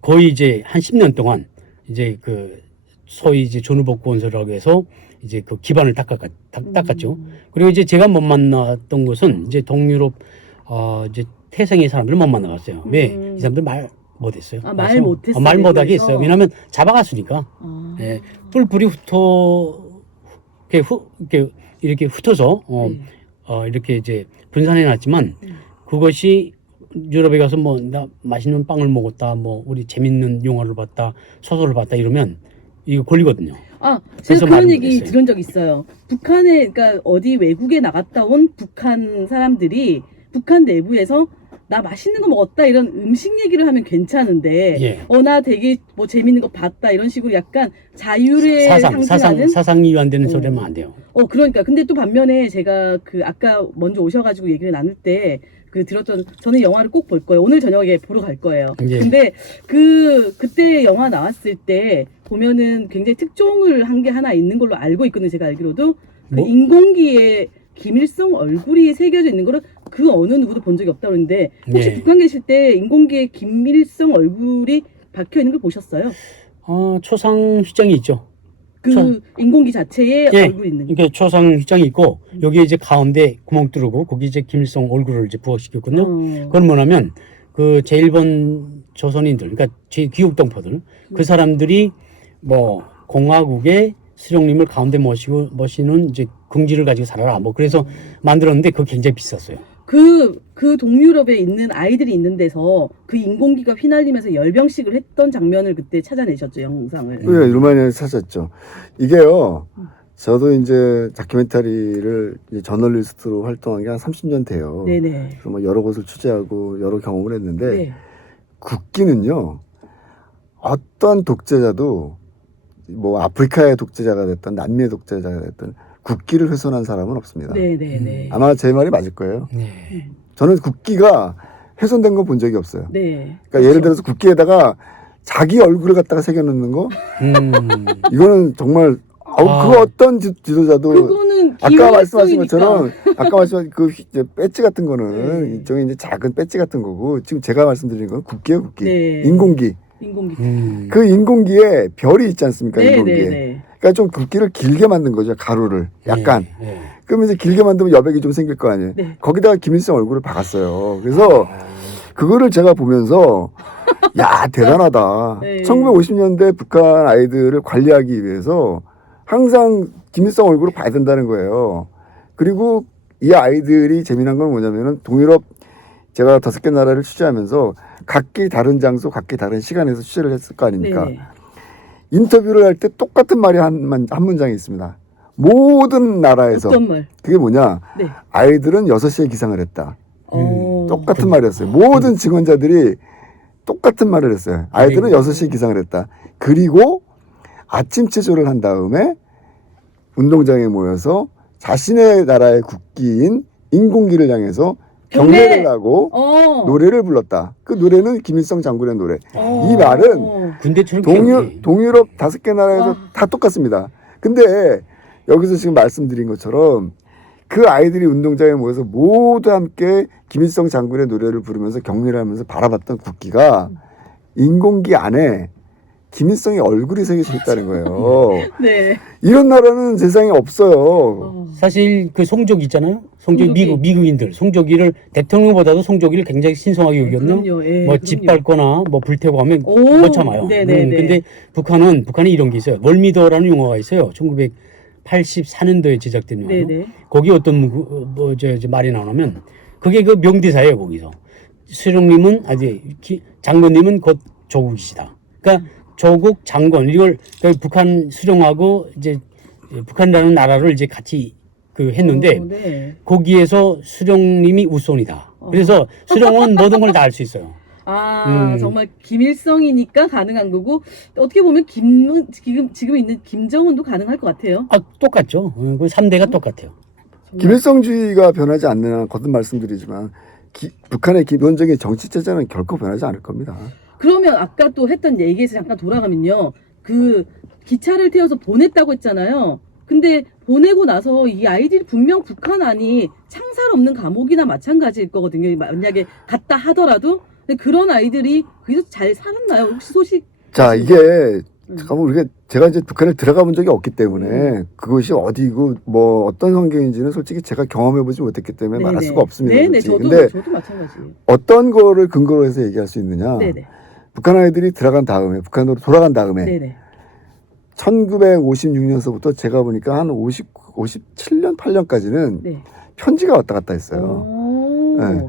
거의 이제 한 10년 동안 이제 그 소위 이제 존우복구원서라고 해서 이제 그 기반을 닦았죠. 그리고 이제 제가 못 만났던 것은 이제 동유럽, 이제 태생의 사람들을 못 만나갔어요. 왜? 이 사람들 말 못했어요. 말 못했어요. 말 못하게 그래서? 했어요. 왜냐하면 잡아갔으니까. 예, 뿔뿔이 이렇게 흩어서 이렇게 이제 분산해 놨지만 그것이 유럽에 가서 뭐 나 맛있는 빵을 먹었다, 뭐 우리 재밌는 영화를 봤다, 소설을 봤다 이러면 이거 걸리거든요. 제가 그런 말을 얘기 못했어요. 들은 적 있어요. 북한에, 그러니까 어디 외국에 나갔다 온 북한 사람들이 북한 내부에서 나 맛있는 거 먹었다 이런 음식 얘기를 하면 괜찮은데, 예. 나 되게 뭐 재밌는 거 봤다 이런 식으로 약간 자유를 상징하는 사상이 위반되는 소리 하면 안 돼요. 그러니까. 근데 또 반면에 제가 그 아까 먼저 오셔가지고 얘기를 나눌 때 들었던, 저는 영화를 꼭 볼 거예요. 오늘 저녁에 보러 갈 거예요. 예. 근데 그때 영화 나왔을 때 보면은 굉장히 특종을 한 게 하나 있는 걸로 알고 있거든요. 제가 알기로도 그 뭐? 인공기에 김일성 얼굴이 새겨져 있는 거를 그 어느 누구도 본 적이 없다고 그러는데, 혹시 네. 북한 계실 때 인공기에 김일성 얼굴이 박혀 있는 걸 보셨어요? 초상 휘장이 있죠. 인공기 자체에 예. 얼굴이 있는 거. 이게 초상 휘장이 있고 여기 이제 가운데 구멍 뚫고 거기 이제 김일성 얼굴을 이제 부각시켰거든요. 그건 뭐냐면 그 제1번 조선인들, 그러니까 귀국동포들, 그 사람들이 뭐 공화국의 수령님을 가운데 모시는 이제 긍지를 가지고 살아라, 뭐 그래서 만들었는데 그거 굉장히 비쌌어요. 그 동유럽에 있는 아이들이 있는 데서 그 인공기가 휘날리면서 열병식을 했던 장면을 그때 찾아내셨죠, 영상을. 네, 루마니아에서 찾았죠. 이게요, 저도 이제 다큐멘터리를 이제 저널리스트로 활동한 게 한 30년 돼요. 네네. 그래서 뭐 여러 곳을 취재하고 여러 경험을 했는데, 네. 국기는요, 어떤 독재자도 뭐 아프리카의 독재자가 됐든 남미의 독재자가 됐든 국기를 훼손한 사람은 없습니다. 네네네. 아마 제 말이 맞을 거예요. 네. 저는 국기가 훼손된 거 본 적이 없어요. 네. 그러니까 예를 들어서 국기에다가 자기 얼굴을 갖다가 새겨놓는 거, 이거는 정말 그 어떤 지도자도 그거는 아까 말씀하신 기획수이니까. 것처럼 아까 말씀하신 그 배지 같은 거는 네. 일종의 이제 작은 배지 같은 거고, 지금 제가 말씀드린 건 국기예요, 국기. 네. 인공기. 그 인공기에 별이 있지 않습니까? 인공기에. 네네네. 그러니까 좀 국기를 길게 만든 거죠, 가루를 약간. 네. 그러면 이제 길게 만들면 여백이 좀 생길 거 아니에요. 네. 거기다가 김일성 얼굴을 박았어요. 그래서 그거를 제가 보면서 야, 대단하다. 네. 1950년대 북한 아이들을 관리하기 위해서 항상 김일성 얼굴을 봐야 된다는 거예요. 그리고 이 아이들이 재미난 건 뭐냐면은 동유럽, 제가 5개 나라를 취재하면서 각기 다른 장소, 각기 다른 시간에서 취재를 했을 거 아닙니까? 네네. 인터뷰를 할 때 똑같은 말이 한 문장이 있습니다. 모든 나라에서. 어떤 말? 그게 뭐냐? 네. 아이들은 6시에 기상을 했다. 어. 똑같은 말이었어요. 모든 증언자들이 똑같은 말을 했어요. 아이들은 6시에 기상을 했다. 그리고 아침 체조를 한 다음에 운동장에 모여서 자신의 나라의 국기인 인공기를 향해서 경례를 하고 노래를 불렀다. 그 노래는 김일성 장군의 노래. 이 말은 군대처럼 동유럽 5개 나라에서 다 똑같습니다. 근데 여기서 지금 말씀드린 것처럼 그 아이들이 운동장에 모여서 모두 함께 김일성 장군의 노래를 부르면서 경례를 하면서 바라봤던 국기가 인공기 안에 김일성의 얼굴이 새겨져 있다는 거예요. 네. 이런 나라는 세상에 없어요. 사실 그 송족 있잖아요. 송족 송족이. 미국인들 송족이를 대통령보다도 송족이를 굉장히 신성하게 여겼나? 그럼요. 예, 뭐 그럼요. 집 밟거나 뭐 불태고 하면 오, 못 참아요. 네네네. 근데 북한에 이런 게 있어요. 월미도라는 영화가 있어요. 1984년도에 제작된 영화. 네네. 거기 어떤 말이 나오냐면 그게 그 명대사예요. 거기서 수령님은 장군님은 곧 조국이시다. 그러니까 조국 장군 이걸 그 북한 수령하고 이제 북한이라는 나라를 이제 같이 했는데 네. 거기에서 수령님이 우선이다. 그래서 수령은 모든 걸 다 알 수 있어요. 정말 김일성이니까 가능한 거고 어떻게 보면 지금 있는 김정은도 가능할 것 같아요. 똑같죠. 그 3대가 똑같아요. 김일성주의가 변하지 않는 한 거듭 말씀드리지만 북한의 기본적인 정치 체제는 결코 변하지 않을 겁니다. 그러면 아까 또 했던 얘기에서 잠깐 돌아가면요. 그 기차를 태워서 보냈다고 했잖아요. 근데 보내고 나서 이 아이들이 분명 북한 안이 창살 없는 감옥이나 마찬가지일 거거든요. 만약에 갔다 하더라도. 근데 그런 아이들이 거기서 잘 살았나요? 혹시 소식? 자, 이게 제가 이제 북한에 들어가 본 적이 없기 때문에 그것이 어디고 뭐 어떤 환경인지는 솔직히 제가 경험해 보지 못했기 때문에 말할 수가 없습니다. 네네, 근데 저도 마찬가지예요. 어떤 거를 근거로 해서 얘기할 수 있느냐? 네네. 북한 아이들이 들어간 다음에 북한으로 돌아간 다음에 네네. 1956년서부터 제가 보니까 한 57년 8년까지는 네. 편지가 왔다 갔다 했어요.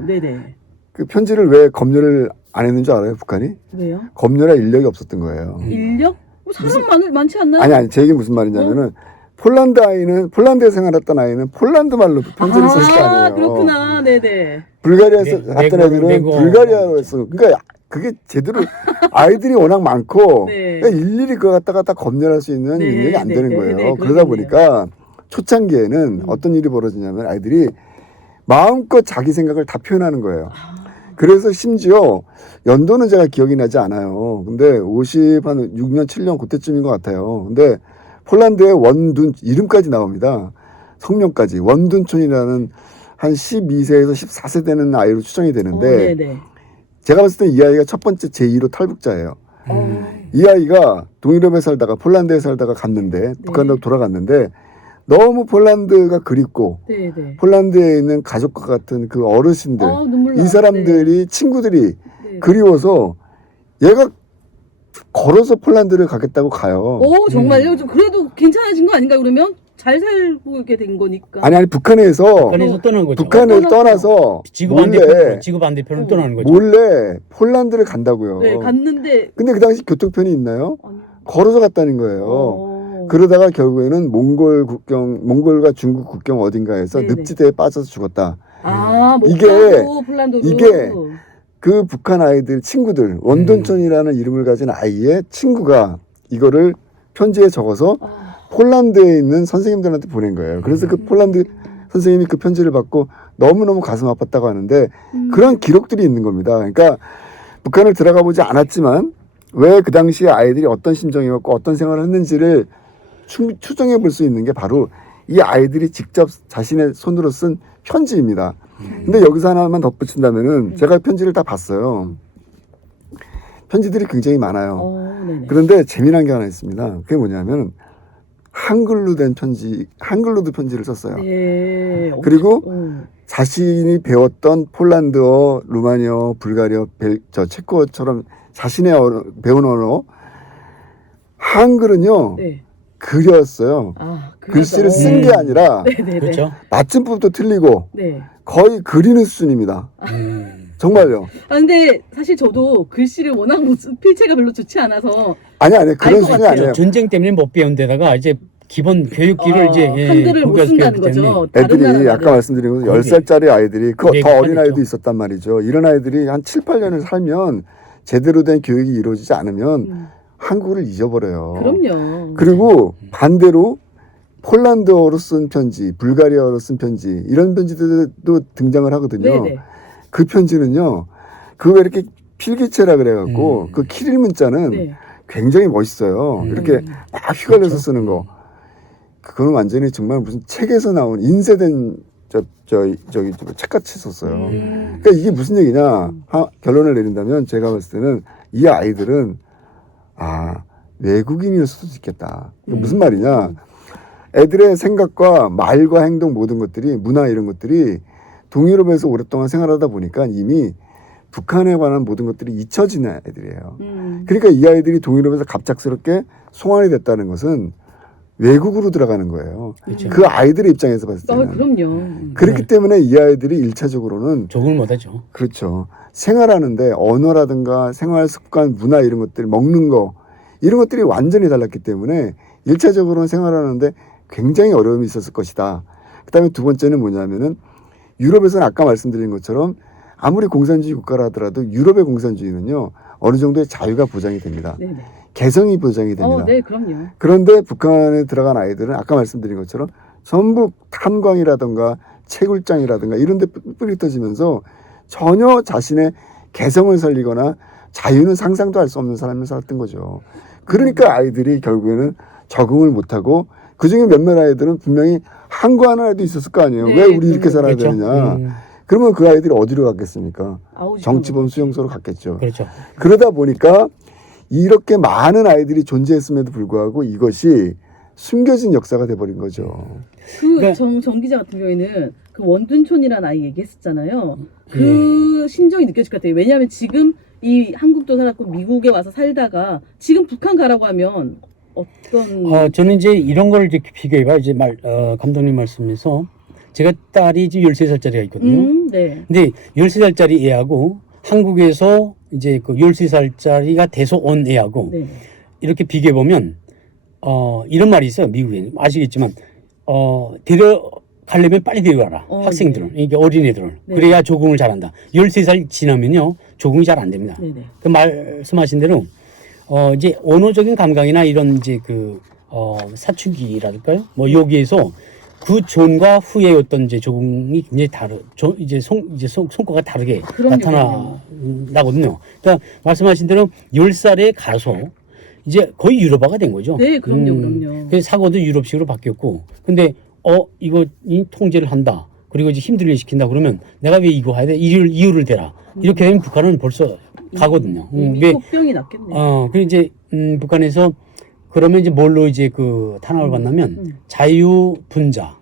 네네. 그 편지를 왜 검열을 안 했는 줄 알아요, 북한이? 왜요? 검열할 인력이 없었던 거예요. 인력? 사람 많지 않나요? 아니, 제 얘기 무슨 말이냐면은 폴란드에 생활했던 아이는 폴란드 말로 편지를 썼을 거 아니에요. 그렇구나. 네네. 불가리아에서 갔던 애들은 내고. 불가리아로 했어. 그러니까 그게 제대로 아이들이 워낙 많고 네. 그러니까 일일이 그거 갖다 검열할 수 있는 네, 능력이 안 네, 되는 네, 거예요. 네, 그러다 그러겠네요. 보니까 초창기에는 어떤 일이 벌어지냐면 아이들이 마음껏 자기 생각을 다 표현하는 거예요. 그래서 심지어 연도는 제가 기억이 나지 않아요. 근데 한 6년, 7년 그때쯤인 것 같아요. 근데 폴란드의 원둔 이름까지 나옵니다. 성명까지 원둔촌이라는 한 12세에서 14세 되는 아이로 추정이 되는데 네네. 제가 봤을 때 이 아이가 첫 번째 제2로 탈북자예요. 이 아이가 동유럽에 살다가 폴란드에 살다가 갔는데 북한으로 돌아갔는데 너무 폴란드가 그립고 네네. 폴란드에 있는 가족과 같은 그 어르신들 눈물 나. 이 사람들이 친구들이 네. 그리워서 얘가 걸어서 폴란드를 가겠다고 가요. 정말요? 좀 그래도 괜찮아진 거 아닌가요? 그러면 잘 살고 이렇게 된 거니까. 아니 북한에서 떠난 거죠. 북한을 떠나서 지구 반대편을 떠나는 거죠. 몰래 폴란드를 간다고요. 네, 갔는데. 근데 그 당시 교통편이 있나요? 아니. 걸어서 갔다는 거예요. 그러다가 결국에는 몽골과 중국 국경 어딘가에서 네네. 늪지대에 빠져서 죽었다. 못 이게- 가고 폴란드로. 이게 그 북한 아이들 친구들 원돈촌이라는 이름을 가진 아이의 친구가 이거를 편지에 적어서 폴란드에 있는 선생님들한테 보낸 거예요. 그래서 그 폴란드 선생님이 그 편지를 받고 너무너무 가슴 아팠다고 하는데 그런 기록들이 있는 겁니다. 그러니까 북한을 들어가 보지 않았지만 왜 그 당시에 아이들이 어떤 심정이었고 어떤 생활을 했는지를 추정해 볼 수 있는 게 바로 이 아이들이 직접 자신의 손으로 쓴 편지입니다. 근데 여기서 하나만 덧붙인다면은 제가 편지를 다 봤어요. 편지들이 굉장히 많아요. 네네. 그런데 재미난 게 하나 있습니다. 그게 뭐냐면 한글로 된 편지, 한글로도 편지를 썼어요. 네. 그리고 자신이 배웠던 폴란드어, 루마니아, 불가리아, 체코어처럼 자신의 배운 언어 한글은요 네. 그렸어요. 글씨를 쓴 게 아니라 네네네. 그렇죠. 맞춤법도 틀리고 네. 거의 그리는 수준입니다. 정말요. 근데 사실 저도 글씨를 워낙 필체가 별로 좋지 않아서 아니 알 그런 것 수준이 같아요. 아니에요. 전쟁 때문에 못 배운 데다가 이제 기본 교육기를 이제 한글을 못 거기서 쓴다는 배웠기 때문에. 거죠. 다른 애들이 나라는 아까 말씀드린 것처럼 거기 10살짜리 아이들이 그 외국 더 어린 하겠죠. 아이도 있었단 말이죠. 이런 아이들이 한 7, 8년을 살면 제대로 된 교육이 이루어지지 않으면 한국을 잊어버려요. 그럼요. 그리고 반대로 폴란드어로 쓴 편지, 불가리아어로 쓴 편지 이런 편지들도 등장을 하거든요. 네네. 그 편지는요. 그거 왜 이렇게 필기체라 그래갖고 그 키릴 문자는 네. 굉장히 멋있어요. 이렇게 막 휘갈려서 쓰는 거. 그거는 완전히 정말 무슨 책에서 나온 인쇄된 책같이 썼어요. 그러니까 이게 무슨 얘기냐? 결론을 내린다면 제가 봤을 때는 이 아이들은 외국인일 수도 있겠다. 무슨 말이냐? 애들의 생각과 말과 행동 모든 것들이 문화 이런 것들이 동유럽에서 오랫동안 생활하다 보니까 이미 북한에 관한 모든 것들이 잊혀지는 애들이에요. 그러니까 이 아이들이 동유럽에서 갑작스럽게 송환이 됐다는 것은 외국으로 들어가는 거예요. 그렇죠. 그 아이들의 입장에서 봤을 때는. 그럼요. 그렇기 네. 때문에 이 아이들이 일차적으로는 적응을 못하죠. 그렇죠. 생활하는데 언어라든가 생활 습관, 문화 이런 것들, 먹는 거 이런 것들이 완전히 달랐기 때문에 일차적으로는 생활하는데 굉장히 어려움이 있었을 것이다. 그다음에 두 번째는 뭐냐면은 유럽에서는 아까 말씀드린 것처럼 아무리 공산주의 국가라 하더라도 유럽의 공산주의는요 어느 정도의 자유가 보장이 됩니다. 네네. 개성이 보장이 됩니다. 네, 그럼요. 그런데 북한에 들어간 아이들은 아까 말씀드린 것처럼 전부 탄광이라든가 채굴장이라든가 이런 데 뿌리 터지면서 전혀 자신의 개성을 살리거나 자유는 상상도 할 수 없는 사람을 살았던 거죠. 그러니까 아이들이 결국에는 적응을 못하고 그중에 몇몇 아이들은 분명히 한국 하나라도 있었을 거 아니에요. 네, 왜 우리 이렇게 살아야 그렇죠. 되느냐. 그러면 그 아이들이 어디로 갔겠습니까? 아우지로 정치범 수용소로 갔겠죠. 그렇죠. 그러다 보니까 이렇게 많은 아이들이 존재했음에도 불구하고 이것이 숨겨진 역사가 돼버린 거죠. 네. 정 기자 같은 경우에는 그 원둔촌이라는 아이 얘기했었잖아요. 그 심정이 느껴질 것 같아요. 왜냐하면 지금 이 한국도 살았고 미국에 와서 살다가 지금 북한 가라고 하면 어떤 저는 이제 이런 걸 이제 비교해봐. 이제 감독님 말씀에서 제가 딸이 지금 13살짜리가 있거든요. 네. 근데 13살짜리 애하고 한국에서 이제 그 13살짜리가 돼서 온 애하고 네. 이렇게 비교해보면 이런 말이 있어요. 미국에는 아시겠지만 데려가려면 빨리 데려가라. 학생들은 네. 이게 어린애들은 네. 그래야 적응을 잘한다. 13살 지나면요 적응이 잘 안 됩니다. 네네. 그 말씀하신 대로 이제 언어적인 감각이나 이런 이제 그 사춘기랄까요? 뭐 여기에서 그 전과 후의 어떤 이제 적응이 굉장히 이제 성과가 다르게 그럼요. 나타나거든요. 그러니까 말씀하신 대로 10살에 가서 이제 거의 유럽화가 된 거죠. 네, 그럼요. 그래서 사고도 유럽식으로 바뀌었고, 근데 이거 이 통제를 한다. 그리고 이제 힘들게 시킨다 그러면 내가 왜 이거 해야 돼? 이유를 대라. 이렇게 되면 북한은 벌써 가거든요. 이미 속병이 났겠네요. 그리고 이제 북한에서 그러면 이제 뭘로 이제 그 탄압을 받냐면 자유 분자.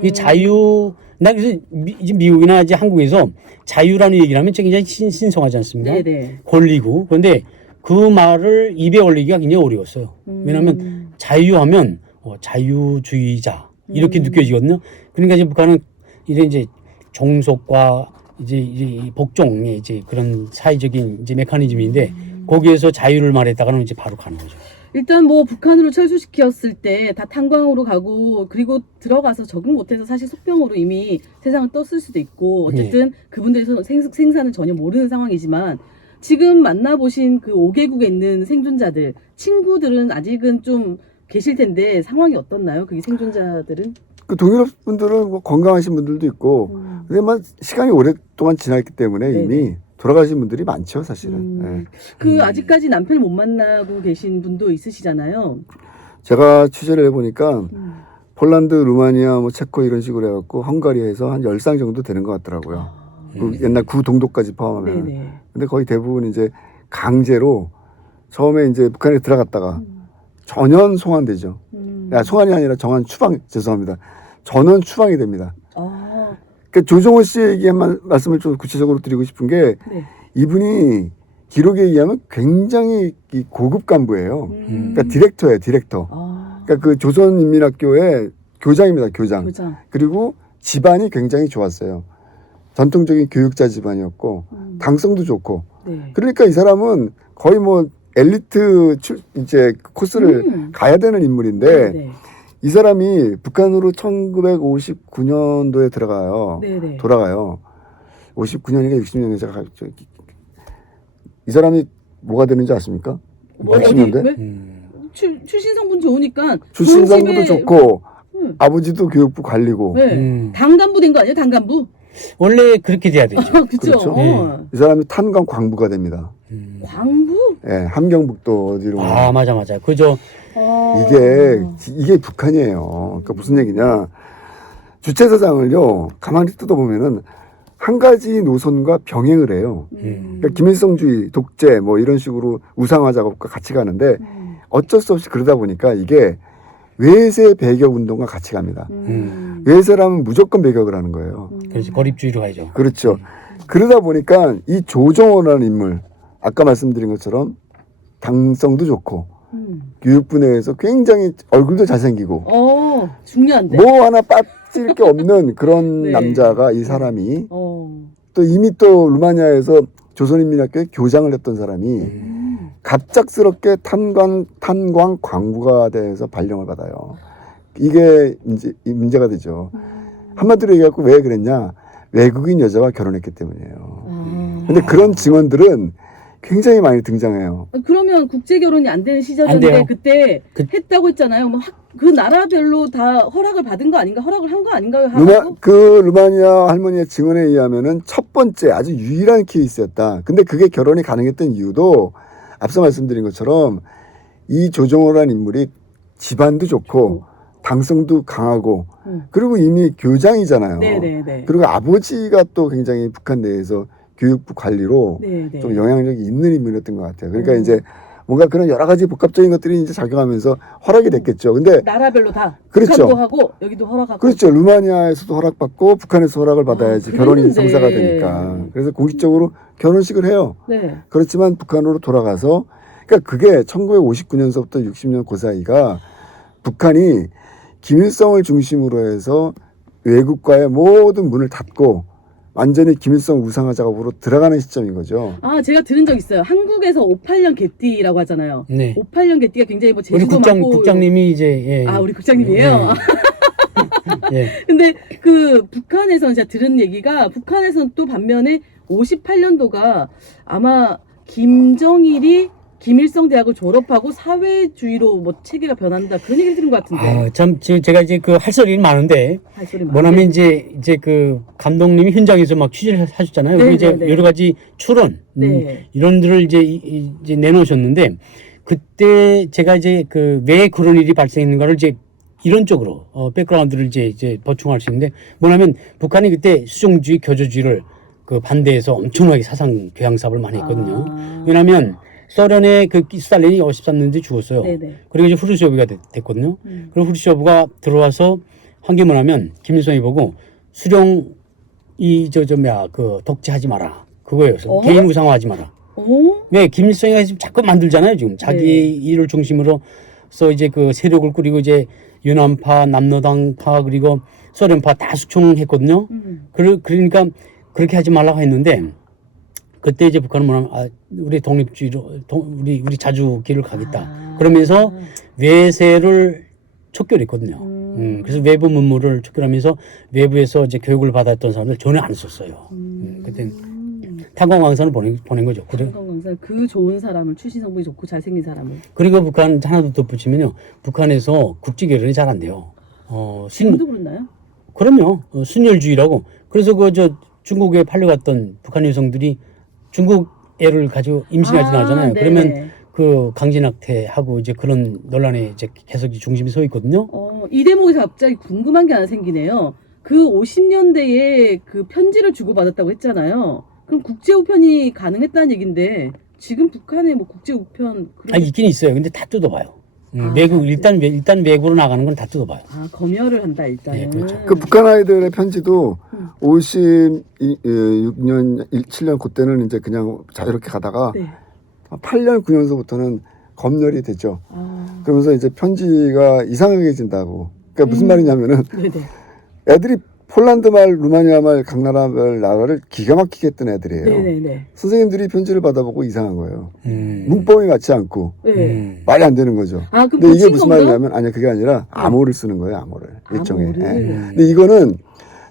이 자유 나 그래서 이제 미국이나 이제 한국에서 자유라는 얘기를 하면 굉장히 신성하지 않습니까? 네네. 권리고. 그런데 그 말을 입에 올리기가 굉장히 어려웠어요. 왜냐하면 자유하면 자유주의자 이렇게 느껴지거든요. 그러니까 이제 북한은 이런 이제 종속과 이제 이 복종의 이제 그런 사회적인 이제 메커니즘인데 거기에서 자유를 말했다가는 이제 바로 가는 거죠. 일단 뭐 북한으로 철수시켰을 때 다 탄광으로 가고 그리고 들어가서 적응 못해서 사실 속병으로 이미 세상을 떴을 수도 있고 어쨌든 그분들의 생사는 전혀 모르는 상황이지만 지금 만나보신 그 5개국에 있는 생존자들 친구들은 아직은 좀 계실 텐데 상황이 어떻나요? 그 생존자들은? 그 동유럽 분들은 뭐 건강하신 분들도 있고 근데 막 시간이 오랫동안 지났기 때문에 네네. 이미 돌아가신 분들이 많죠 사실은. 예. 아직까지 남편을 못 만나고 계신 분도 있으시잖아요. 제가 취재를 해보니까 폴란드, 루마니아, 뭐 체코 이런 식으로 해갖고 헝가리에서 한 10쌍 정도 되는 것 같더라고요. 그 옛날 구동독까지 포함하면. 네네. 근데 거의 대부분 이제 강제로 처음에 이제 북한에 들어갔다가 전원 송환되죠. 송환이 아니라 정한 추방, 죄송합니다. 전원 추방이 됩니다. 그러니까 조정호 씨에게 말씀을 좀 구체적으로 드리고 싶은 게 네. 이분이 기록에 의하면 굉장히 고급 간부예요. 그러니까 디렉터예요, 디렉터. 그러니까 그 조선인민학교의 교장입니다, 교장. 그리고 집안이 굉장히 좋았어요. 전통적인 교육자 집안이었고 당성도 좋고. 네. 그러니까 이 사람은 거의 뭐 엘리트 이제 코스를 가야 되는 인물인데 네. 이 사람이 북한으로 1959년도에 들어가요. 네네. 돌아가요. 59년인가 60년에 제가 이 사람이 뭐가 되는지 아십니까? 뭐 60년대? 출신 성분 좋으니까 출신 좋은 성분도 집에- 좋고 아버지도 교육부 관리고 네. 당간부 된 거 아니에요? 당간부? 원래 그렇게 돼야 되죠. 그쵸? 그렇죠. 어. 이 사람이 탄광 광부가 됩니다. 광부? 예, 함경북도 어디로 맞아. 그죠. 이게 북한이에요. 그러니까 무슨 얘기냐? 주체사상을요 가만히 뜯어보면은 한 가지 노선과 병행을 해요. 그러니까 김일성주의, 독재 뭐 이런 식으로 우상화 작업과 같이 가는데 어쩔 수 없이 그러다 보니까 이게 외세 배격 운동과 같이 갑니다. 외세라면 무조건 배격을 하는 거예요. 그래서 고립주의로 가야죠. 그렇죠. 그러다 보니까 이 조정호라는 인물, 아까 말씀드린 것처럼 당성도 좋고 교육부 내에서 굉장히 얼굴도 잘생기고 중요한데. 뭐 하나 빠질 게 없는 그런 네. 남자가 이 사람이 또 이미 또 루마니아에서 조선인민학교에 교장을 했던 사람이 갑작스럽게 탄광 광부가 돼서 발령을 받아요. 이게 문제가 되죠. 한마디로 얘기하고 왜 그랬냐? 외국인 여자와 결혼했기 때문이에요. 근데 그런 증언들은 굉장히 많이 등장해요. 그러면 국제 결혼이 안 되는 안 시절이었는데 돼요. 그때 했다고 했잖아요. 뭐 그 나라별로 다 허락을 받은 거 아닌가? 허락을 한 거 아닌가요? 루마니아 할머니의 증언에 의하면은 첫 번째 아주 유일한 케이스였다. 근데 그게 결혼이 가능했던 이유도 앞서 말씀드린 것처럼 이 조정호라는 인물이 집안도 좋고 당성도 강하고 그리고 이미 교장이잖아요. 네네네. 그리고 아버지가 또 굉장히 북한 내에서 교육부 관리로 네네. 좀 영향력이 있는 인물이었던 것 같아요. 그러니까 이제 뭔가 그런 여러 가지 복합적인 것들이 이제 작용하면서 허락이 됐겠죠. 근데 나라별로 다. 그렇죠. 북한도 하고 여기도 허락하고. 그렇죠. 루마니아에서도 허락받고 북한에서 허락을 받아야지 결혼이 그랬는데. 성사가 되니까. 그래서 공식적으로 결혼식을 해요. 네. 그렇지만 북한으로 돌아가서 그러니까 그게 1959년서부터 60년 그 사이가 북한이 김일성을 중심으로 해서 외국과의 모든 문을 닫고 완전히 김일성 우상화 작업으로 들어가는 시점인 거죠. 제가 들은 적 있어요. 한국에서 58년 개띠라고 하잖아요. 네. 58년 개띠가 굉장히 뭐 우리 제주도 많고. 국장님이 이제 우리 국장님이에요. 예. 근데 그 북한에서는 제가 들은 얘기가 북한에서는 또 반면에 58년도가 아마 김정일이 김일성 대학을 졸업하고 사회주의로 뭐 체계가 변한다 그런 얘기를 들은 것 같은데. 참 제가 이제 그 할 소리는 많은데 할 소리 뭐냐면 이제 그 감독님이 현장에서 막 취재를 하셨잖아요. 그리고 이제 네. 여러 가지 추론 네. 이런들을 이제 내놓으셨는데 그때 제가 이제 그 왜 그런 일이 발생했는가를 이제 이론적으로 백그라운드를 이제 보충할 수 있는데 뭐냐면 북한이 그때 수종주의 교조주의를 그 반대해서 엄청나게 사상 교양 사업을 많이 했거든요. 왜냐하면 소련의 그 스탈린이 53년도에 죽었어요. 네네. 그리고 이제 후르시오브가 됐거든요. 그리고 후르시오브가 들어와서 한 게 뭐냐면 김일성이 보고 수령 그 독재하지 마라. 그거예요. 개인 우상화하지 마라. 왜 김일성이 지금 자꾸 만들잖아요. 지금 자기 네. 일을 중심으로서 이제 그 세력을 꾸리고 이제 유난파, 남노당파 그리고 소련파 다 숙청했거든요. 그러니까 그렇게 하지 말라고 했는데. 그때 이제 북한은 뭐냐면 우리 독립주의로 우리 자주길을 가겠다. 그러면서 외세를 촉결했거든요. 그래서 외부 문물을 촉결하면서 외부에서 이제 교육을 받았던 사람들 전혀 안 썼어요. 그때 탄광광산을 보낸 거죠. 탄광광산 그 좋은 사람을 출신 성분이 좋고 잘생긴 사람을. 그리고 북한 하나 더 덧붙이면요. 북한에서 국제 결혼이 잘 안 돼요. 지금도 그렇나요? 그럼요. 순혈주의라고. 그래서 중국에 팔려갔던 북한 여성들이 중국 애를 가지고 임신하지 나잖아요. 네. 그러면 그 강제낙태하고 이제 그런 논란에 이제 계속 중심이 서 있거든요. 이 대목에서 갑자기 궁금한 게 하나 생기네요. 그 50년대에 그 편지를 주고받았다고 했잖아요. 그럼 국제 우편이 가능했다는 얘긴데 지금 북한에 뭐 국제 우편 있긴 있어요. 근데 다 뜯어봐요. 외국 일단 외국으로 나가는 건 다 뜯어봐요. 검열을 한다 일단은. 네, 그렇죠. 그 북한 아이들의 편지도 56년, 7년 그때는 이제 그냥 자유롭게 가다가 네. 8년, 9년서부터는 검열이 되죠. 그러면서 이제 편지가 이상하게 진다고. 그러니까 무슨 말이냐면은 네네. 애들이 폴란드 말, 루마니아 말, 각 나라별 나라를 기가 막히게 했던 애들이에요. 네네네. 선생님들이 편지를 받아보고 이상한 거예요. 문법이 맞지 않고 네. 말이 안 되는 거죠. 그럼 근데 이게 고친 무슨 건가? 말이냐면 아니 그게 아니라 암호를 쓰는 거예요. 암호를 일종의. 암호를. 근데 이거는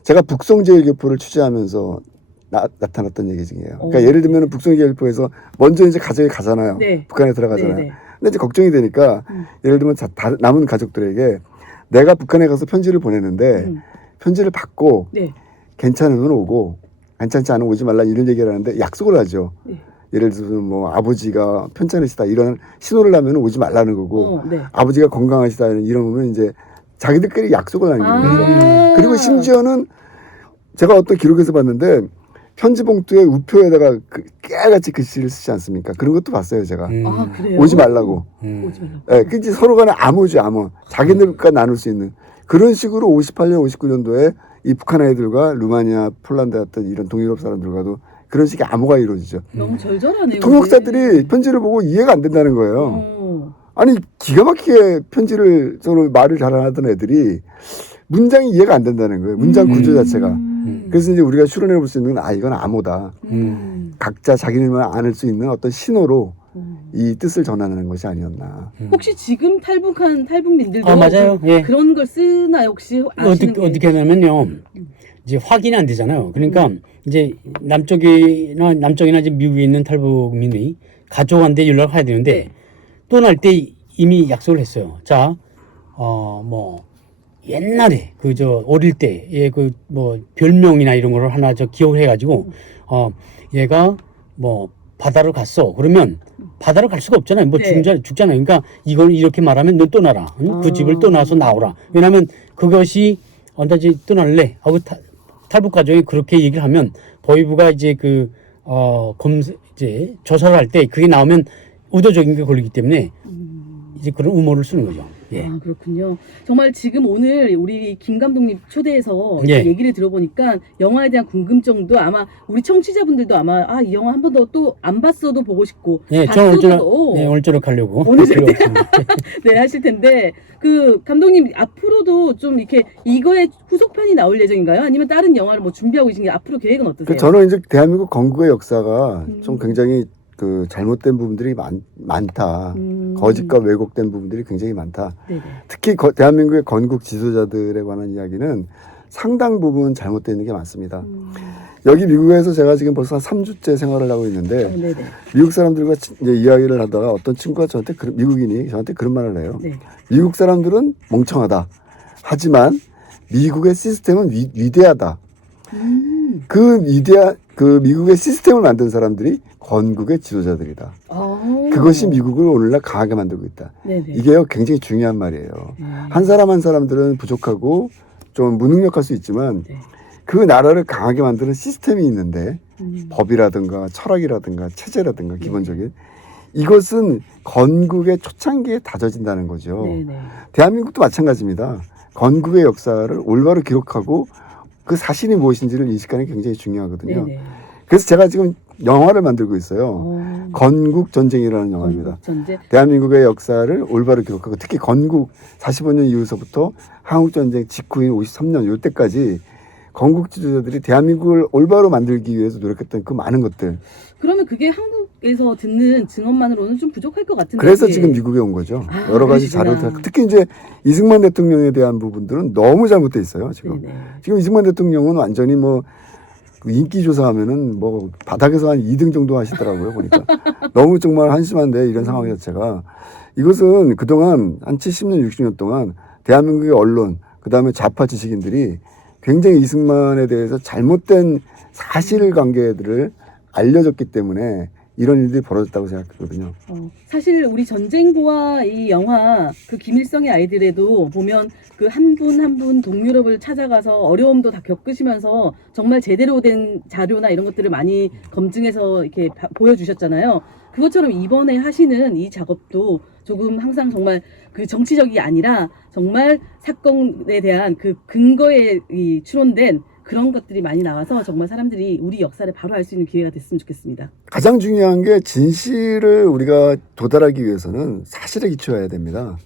제가 북송제일교포를 취재하면서 나타났던 얘기 중이에요. 그러니까 예를 들면 북송제일교포에서 먼저 이제 가정에 가잖아요. 네. 북한에 들어가잖아요. 네네. 근데 이제 걱정이 되니까 예를 들면 남은 가족들에게 내가 북한에 가서 편지를 보내는데 편지를 받고 네. 괜찮으면 오고 괜찮지 않으면 오지 말라 이런 얘기를 하는데 약속을 하죠. 네. 예를 들어서 뭐 아버지가 편찮으시다 이런 신호를 하면 오지 말라는 거고 네. 아버지가 건강하시다 이러면 이제 자기들끼리 약속을 하는 거예요. 그리고 심지어는 제가 어떤 기록에서 봤는데 편지 봉투에 우표에다가 깨알같이 글씨를 쓰지 않습니까? 그런 것도 봤어요, 제가. 아, 그래요? 오지 말라고. 오지 말라고. 예, 그치 서로 간에 암호죠, 암호. 자기들과 나눌 수 있는. 그런 식으로 58년, 59년도에 이 북한 아이들과 루마니아, 폴란드 같은 이런 동유럽 사람들과도 그런 식의 암호가 이루어지죠. 너무 절절하네요. 통역사들이 편지를 보고 이해가 안 된다는 거예요. 아니, 기가 막히게 편지를 서로 말을 잘하던 애들이 문장이 이해가 안 된다는 거예요. 문장 구조 자체가. 그래서 이제 우리가 추론해 볼 수 있는 건 이건 암호다. 각자 자기들만 아는 수 있는 어떤 신호로 이 뜻을 전하는 것이 아니었나. 혹시 지금 탈북한 탈북민들도 맞아요. 예. 그런 걸 쓰나요? 혹시 아시는 어떻게 하냐면요. 이제 확인이 안 되잖아요. 그러니까 이제 남쪽이나 이제 미국에 있는 탈북민이 가족한테 연락을 해야 되는데 네. 떠날 때 이미 약속을 했어요. 자, 뭐 옛날에 어릴 때의 뭐 별명이나 이런 거를 하나 기억을 해가지고 얘가 뭐 바다를 갔어. 그러면 바다를 갈 수가 없잖아요. 뭐 네. 죽잖아요. 그러니까 이걸 이렇게 말하면 너 떠나라. 응? 그 집을 떠나서 나오라. 왜냐하면 그것이 나 이제 떠날래 하고 탈북 가족이 그렇게 얘기를 하면 보위부가 이제 이제 조사를 할 때 그게 나오면 의도적인 게 걸리기 때문에 이제 그런 음모를 쓰는 거죠. 예. 아, 그렇군요. 정말 지금 오늘 우리 김 감독님 초대해서 예. 얘기를 들어보니까 영화에 대한 궁금증도 아마 우리 청취자분들도 아마 이 영화 한 번 더 또 안 봤어도 보고 싶고 예, 저는 봤어도 오늘 저녁 하려고 오늘 필요 없습니다. 네, 하실 텐데 감독님 앞으로도 좀 이렇게 이거의 후속편이 나올 예정인가요? 아니면 다른 영화를 뭐 준비하고 계신 게 앞으로 계획은 어떠세요? 저는 이제 대한민국 건국의 역사가 좀 굉장히 잘못된 부분들이 많다. 거짓과 왜곡된 부분들이 굉장히 많다. 네네. 특히 대한민국의 건국 지도자들에 관한 이야기는 상당 부분 잘못되어 있는 게 많습니다. 여기 미국에서 제가 지금 벌써 한 3주째 생활을 하고 있는데 네네. 미국 사람들과 이제 이야기를 하다가 어떤 친구가 미국인이 저한테 그런 말을 해요. 네. 미국 사람들은 멍청하다. 하지만 미국의 시스템은 위대하다. 그 미국의 시스템을 만든 사람들이 건국의 지도자들이다. 그것이 미국을 오늘날 강하게 만들고 있다. 네네. 이게 굉장히 중요한 말이에요. 한 사람 한 사람들은 부족하고 좀 무능력할 수 있지만 네. 그 나라를 강하게 만드는 시스템이 있는데 법이라든가 철학이라든가 체제라든가 기본적인 이것은 건국의 초창기에 다져진다는 거죠. 네네. 대한민국도 마찬가지입니다. 건국의 역사를 올바로 기록하고 그 사실이 무엇인지를 인식하는 게 굉장히 중요하거든요. 네네. 그래서 제가 지금 영화를 만들고 있어요. 건국전쟁이라는 영화입니다. 건국전쟁. 대한민국의 역사를 올바로 기록하고 특히 건국 45년 이후서부터 한국전쟁 직후인 53년 이때까지 건국 지도자들이 대한민국을 올바로 만들기 위해서 노력했던 그 많은 것들. 그러면 그게 한국에서 듣는 증언만으로는 좀 부족할 것 같은데. 그래서 지금 미국에 온 거죠. 여러 가지 그러시구나. 자료들. 특히 이제 이승만 대통령에 대한 부분들은 너무 잘못돼 있어요. 지금. 네네. 지금 이승만 대통령은 완전히 그 인기 조사하면은 바닥에서 한 2등 정도 하시더라고요. 보니까. 너무 정말 한심한데 이런 상황 자체가. 이것은 그동안 한 70년, 60년 동안 대한민국의 언론, 그 다음에 좌파 지식인들이 굉장히 이승만에 대해서 잘못된 사실관계들을 알려줬기 때문에 이런 일들이 벌어졌다고 생각하거든요. 사실 우리 전쟁고와 이 영화 김일성의 아이들에도 보면 그 한 분 한 분 동유럽을 찾아가서 어려움도 다 겪으시면서 정말 제대로 된 자료나 이런 것들을 많이 검증해서 이렇게 보여주셨잖아요. 그것처럼 이번에 하시는 이 작업도 조금 항상 정말 그 정치적이 아니라 정말 사건에 대한 그 근거에 추론된 그런 것들이 많이 나와서 정말 사람들이 우리 역사를 바로 알 수 있는 기회가 됐으면 좋겠습니다. 가장 중요한 게 진실을 우리가 도달하기 위해서는 사실에 기초해야 됩니다.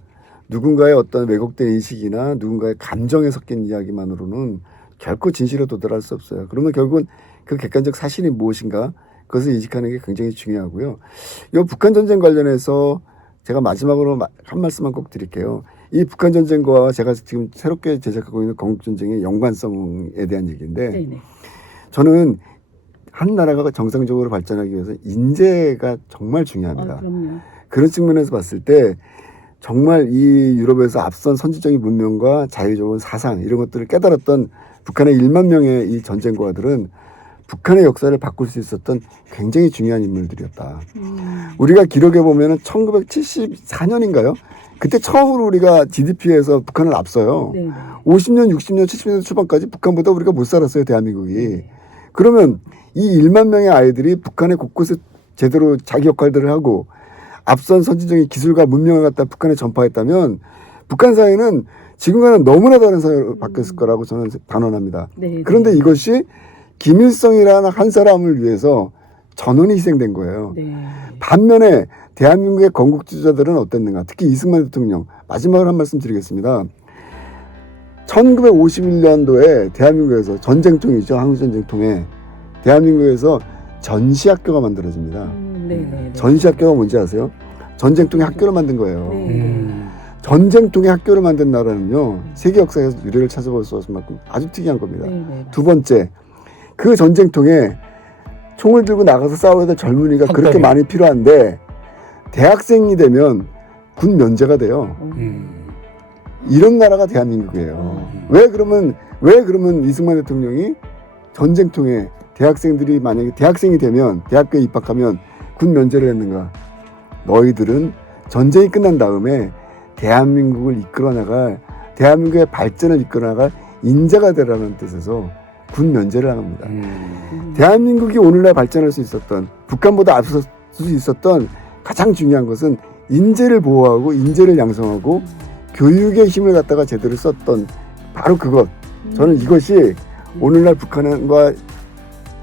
누군가의 어떤 왜곡된 인식이나 누군가의 감정에 섞인 이야기만으로는 결코 진실에 도달할 수 없어요. 그러면 결국은 그 객관적 사실이 무엇인가 그것을 인식하는 게 굉장히 중요하고요. 이 북한 전쟁 관련해서 제가 마지막으로 한 말씀만 꼭 드릴게요. 이 북한 전쟁과 제가 지금 새롭게 제작하고 있는 건국 전쟁의 연관성에 대한 얘기인데 네네. 저는 한 나라가 정상적으로 발전하기 위해서 인재가 정말 중요합니다. 그럼요. 그런 측면에서 봤을 때 정말 이 유럽에서 앞선 선진적인 문명과 자유적인 사상 이런 것들을 깨달았던 북한의 1만 명의 이 전쟁고아들은 북한의 역사를 바꿀 수 있었던 굉장히 중요한 인물들이었다. 우리가 기록해 보면은 1974년인가요? 그때 처음으로 우리가 GDP에서 북한을 앞서요. 네네. 50년, 60년, 70년 초반까지 북한보다 우리가 못 살았어요, 대한민국이. 그러면 이 1만 명의 아이들이 북한의 곳곳에 제대로 자기 역할들을 하고 앞선 선진적인 기술과 문명을 갖다 북한에 전파했다면 북한 사회는 지금과는 너무나 다른 사회로 바뀌었을 거라고 저는 단언합니다. 네, 그런데 네. 이것이 김일성이라는 한 사람을 위해서 전원이 희생된 거예요. 네. 반면에 대한민국의 건국주의자들은 어땠는가? 특히 이승만 대통령. 마지막으로 한 말씀 드리겠습니다. 1951년도에 대한민국에서 전쟁통이죠. 한국전쟁통에 대한민국에서 전시학교가 만들어집니다. 네, 네. 전시학교가 뭔지 아세요? 전쟁통에 학교를 만든 거예요. 네. 전쟁통에 학교를 만든 나라는요. 세계 역사에서 유례를 찾아볼 수 없을 만큼 아주 특이한 겁니다. 네, 네. 두 번째, 그 전쟁통에 총을 들고 나가서 싸워야 될 젊은이가 그렇게 많이 필요한데 대학생이 되면 군 면제가 돼요. 이런 나라가 대한민국이에요. 왜 그러면 이승만 대통령이 전쟁통에 대학생들이 만약에 대학생이 되면 대학교에 입학하면 군 면제를 했는가? 너희들은 전쟁이 끝난 다음에 대한민국을 이끌어 나갈 대한민국의 발전을 이끌어 나갈 인재가 되라는 뜻에서 군 면제를 합니다. 대한민국이 오늘날 발전할 수 있었던 북한보다 앞설 수 있었던 가장 중요한 것은 인재를 보호하고 인재를 양성하고 교육의 힘을 갖다가 제대로 썼던 바로 그것. 저는 이것이 오늘날 북한과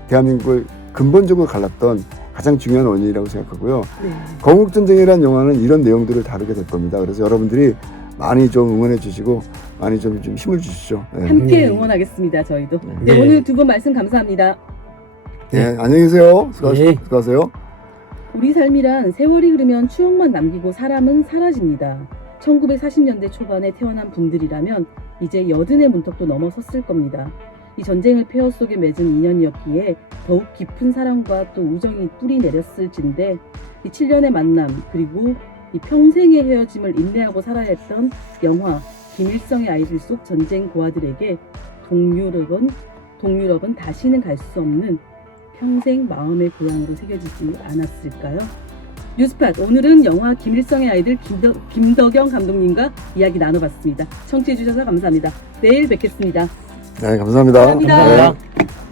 대한민국을 근본적으로 갈랐던 가장 중요한 원인이라고 생각하고요. 네. 건국전쟁이라는 영화는 이런 내용들을 다루게 될 겁니다. 그래서 여러분들이 많이 좀 응원해 주시고 많이 좀 힘을 주시죠. 네. 함께 응원하겠습니다. 저희도. 네, 네. 오늘 두 분 말씀 감사합니다. 네, 안녕히 계세요. 네. 수고하세요. 우리 삶이란 세월이 흐르면 추억만 남기고 사람은 사라집니다. 1940년대 초반에 태어난 분들이라면 이제 80의 문턱도 넘어섰을 겁니다. 이 전쟁의 폐허 속에 맺은 인연이었기에 더욱 깊은 사랑과 또 우정이 뿌리 내렸을진데 이 7년의 만남 그리고 이 평생의 헤어짐을 인내하고 살아야 했던 영화 김일성의 아이들 속 전쟁 고아들에게 동유럽은 다시는 갈 수 없는 평생 마음의 고향으로 새겨지지 않았을까요? 뉴스팟 오늘은 영화 김일성의 아이들 김덕영 감독님과 이야기 나눠봤습니다. 청취해 주셔서 감사합니다. 내일 뵙겠습니다. 네, 감사합니다. 감사합니다. 감사합니다.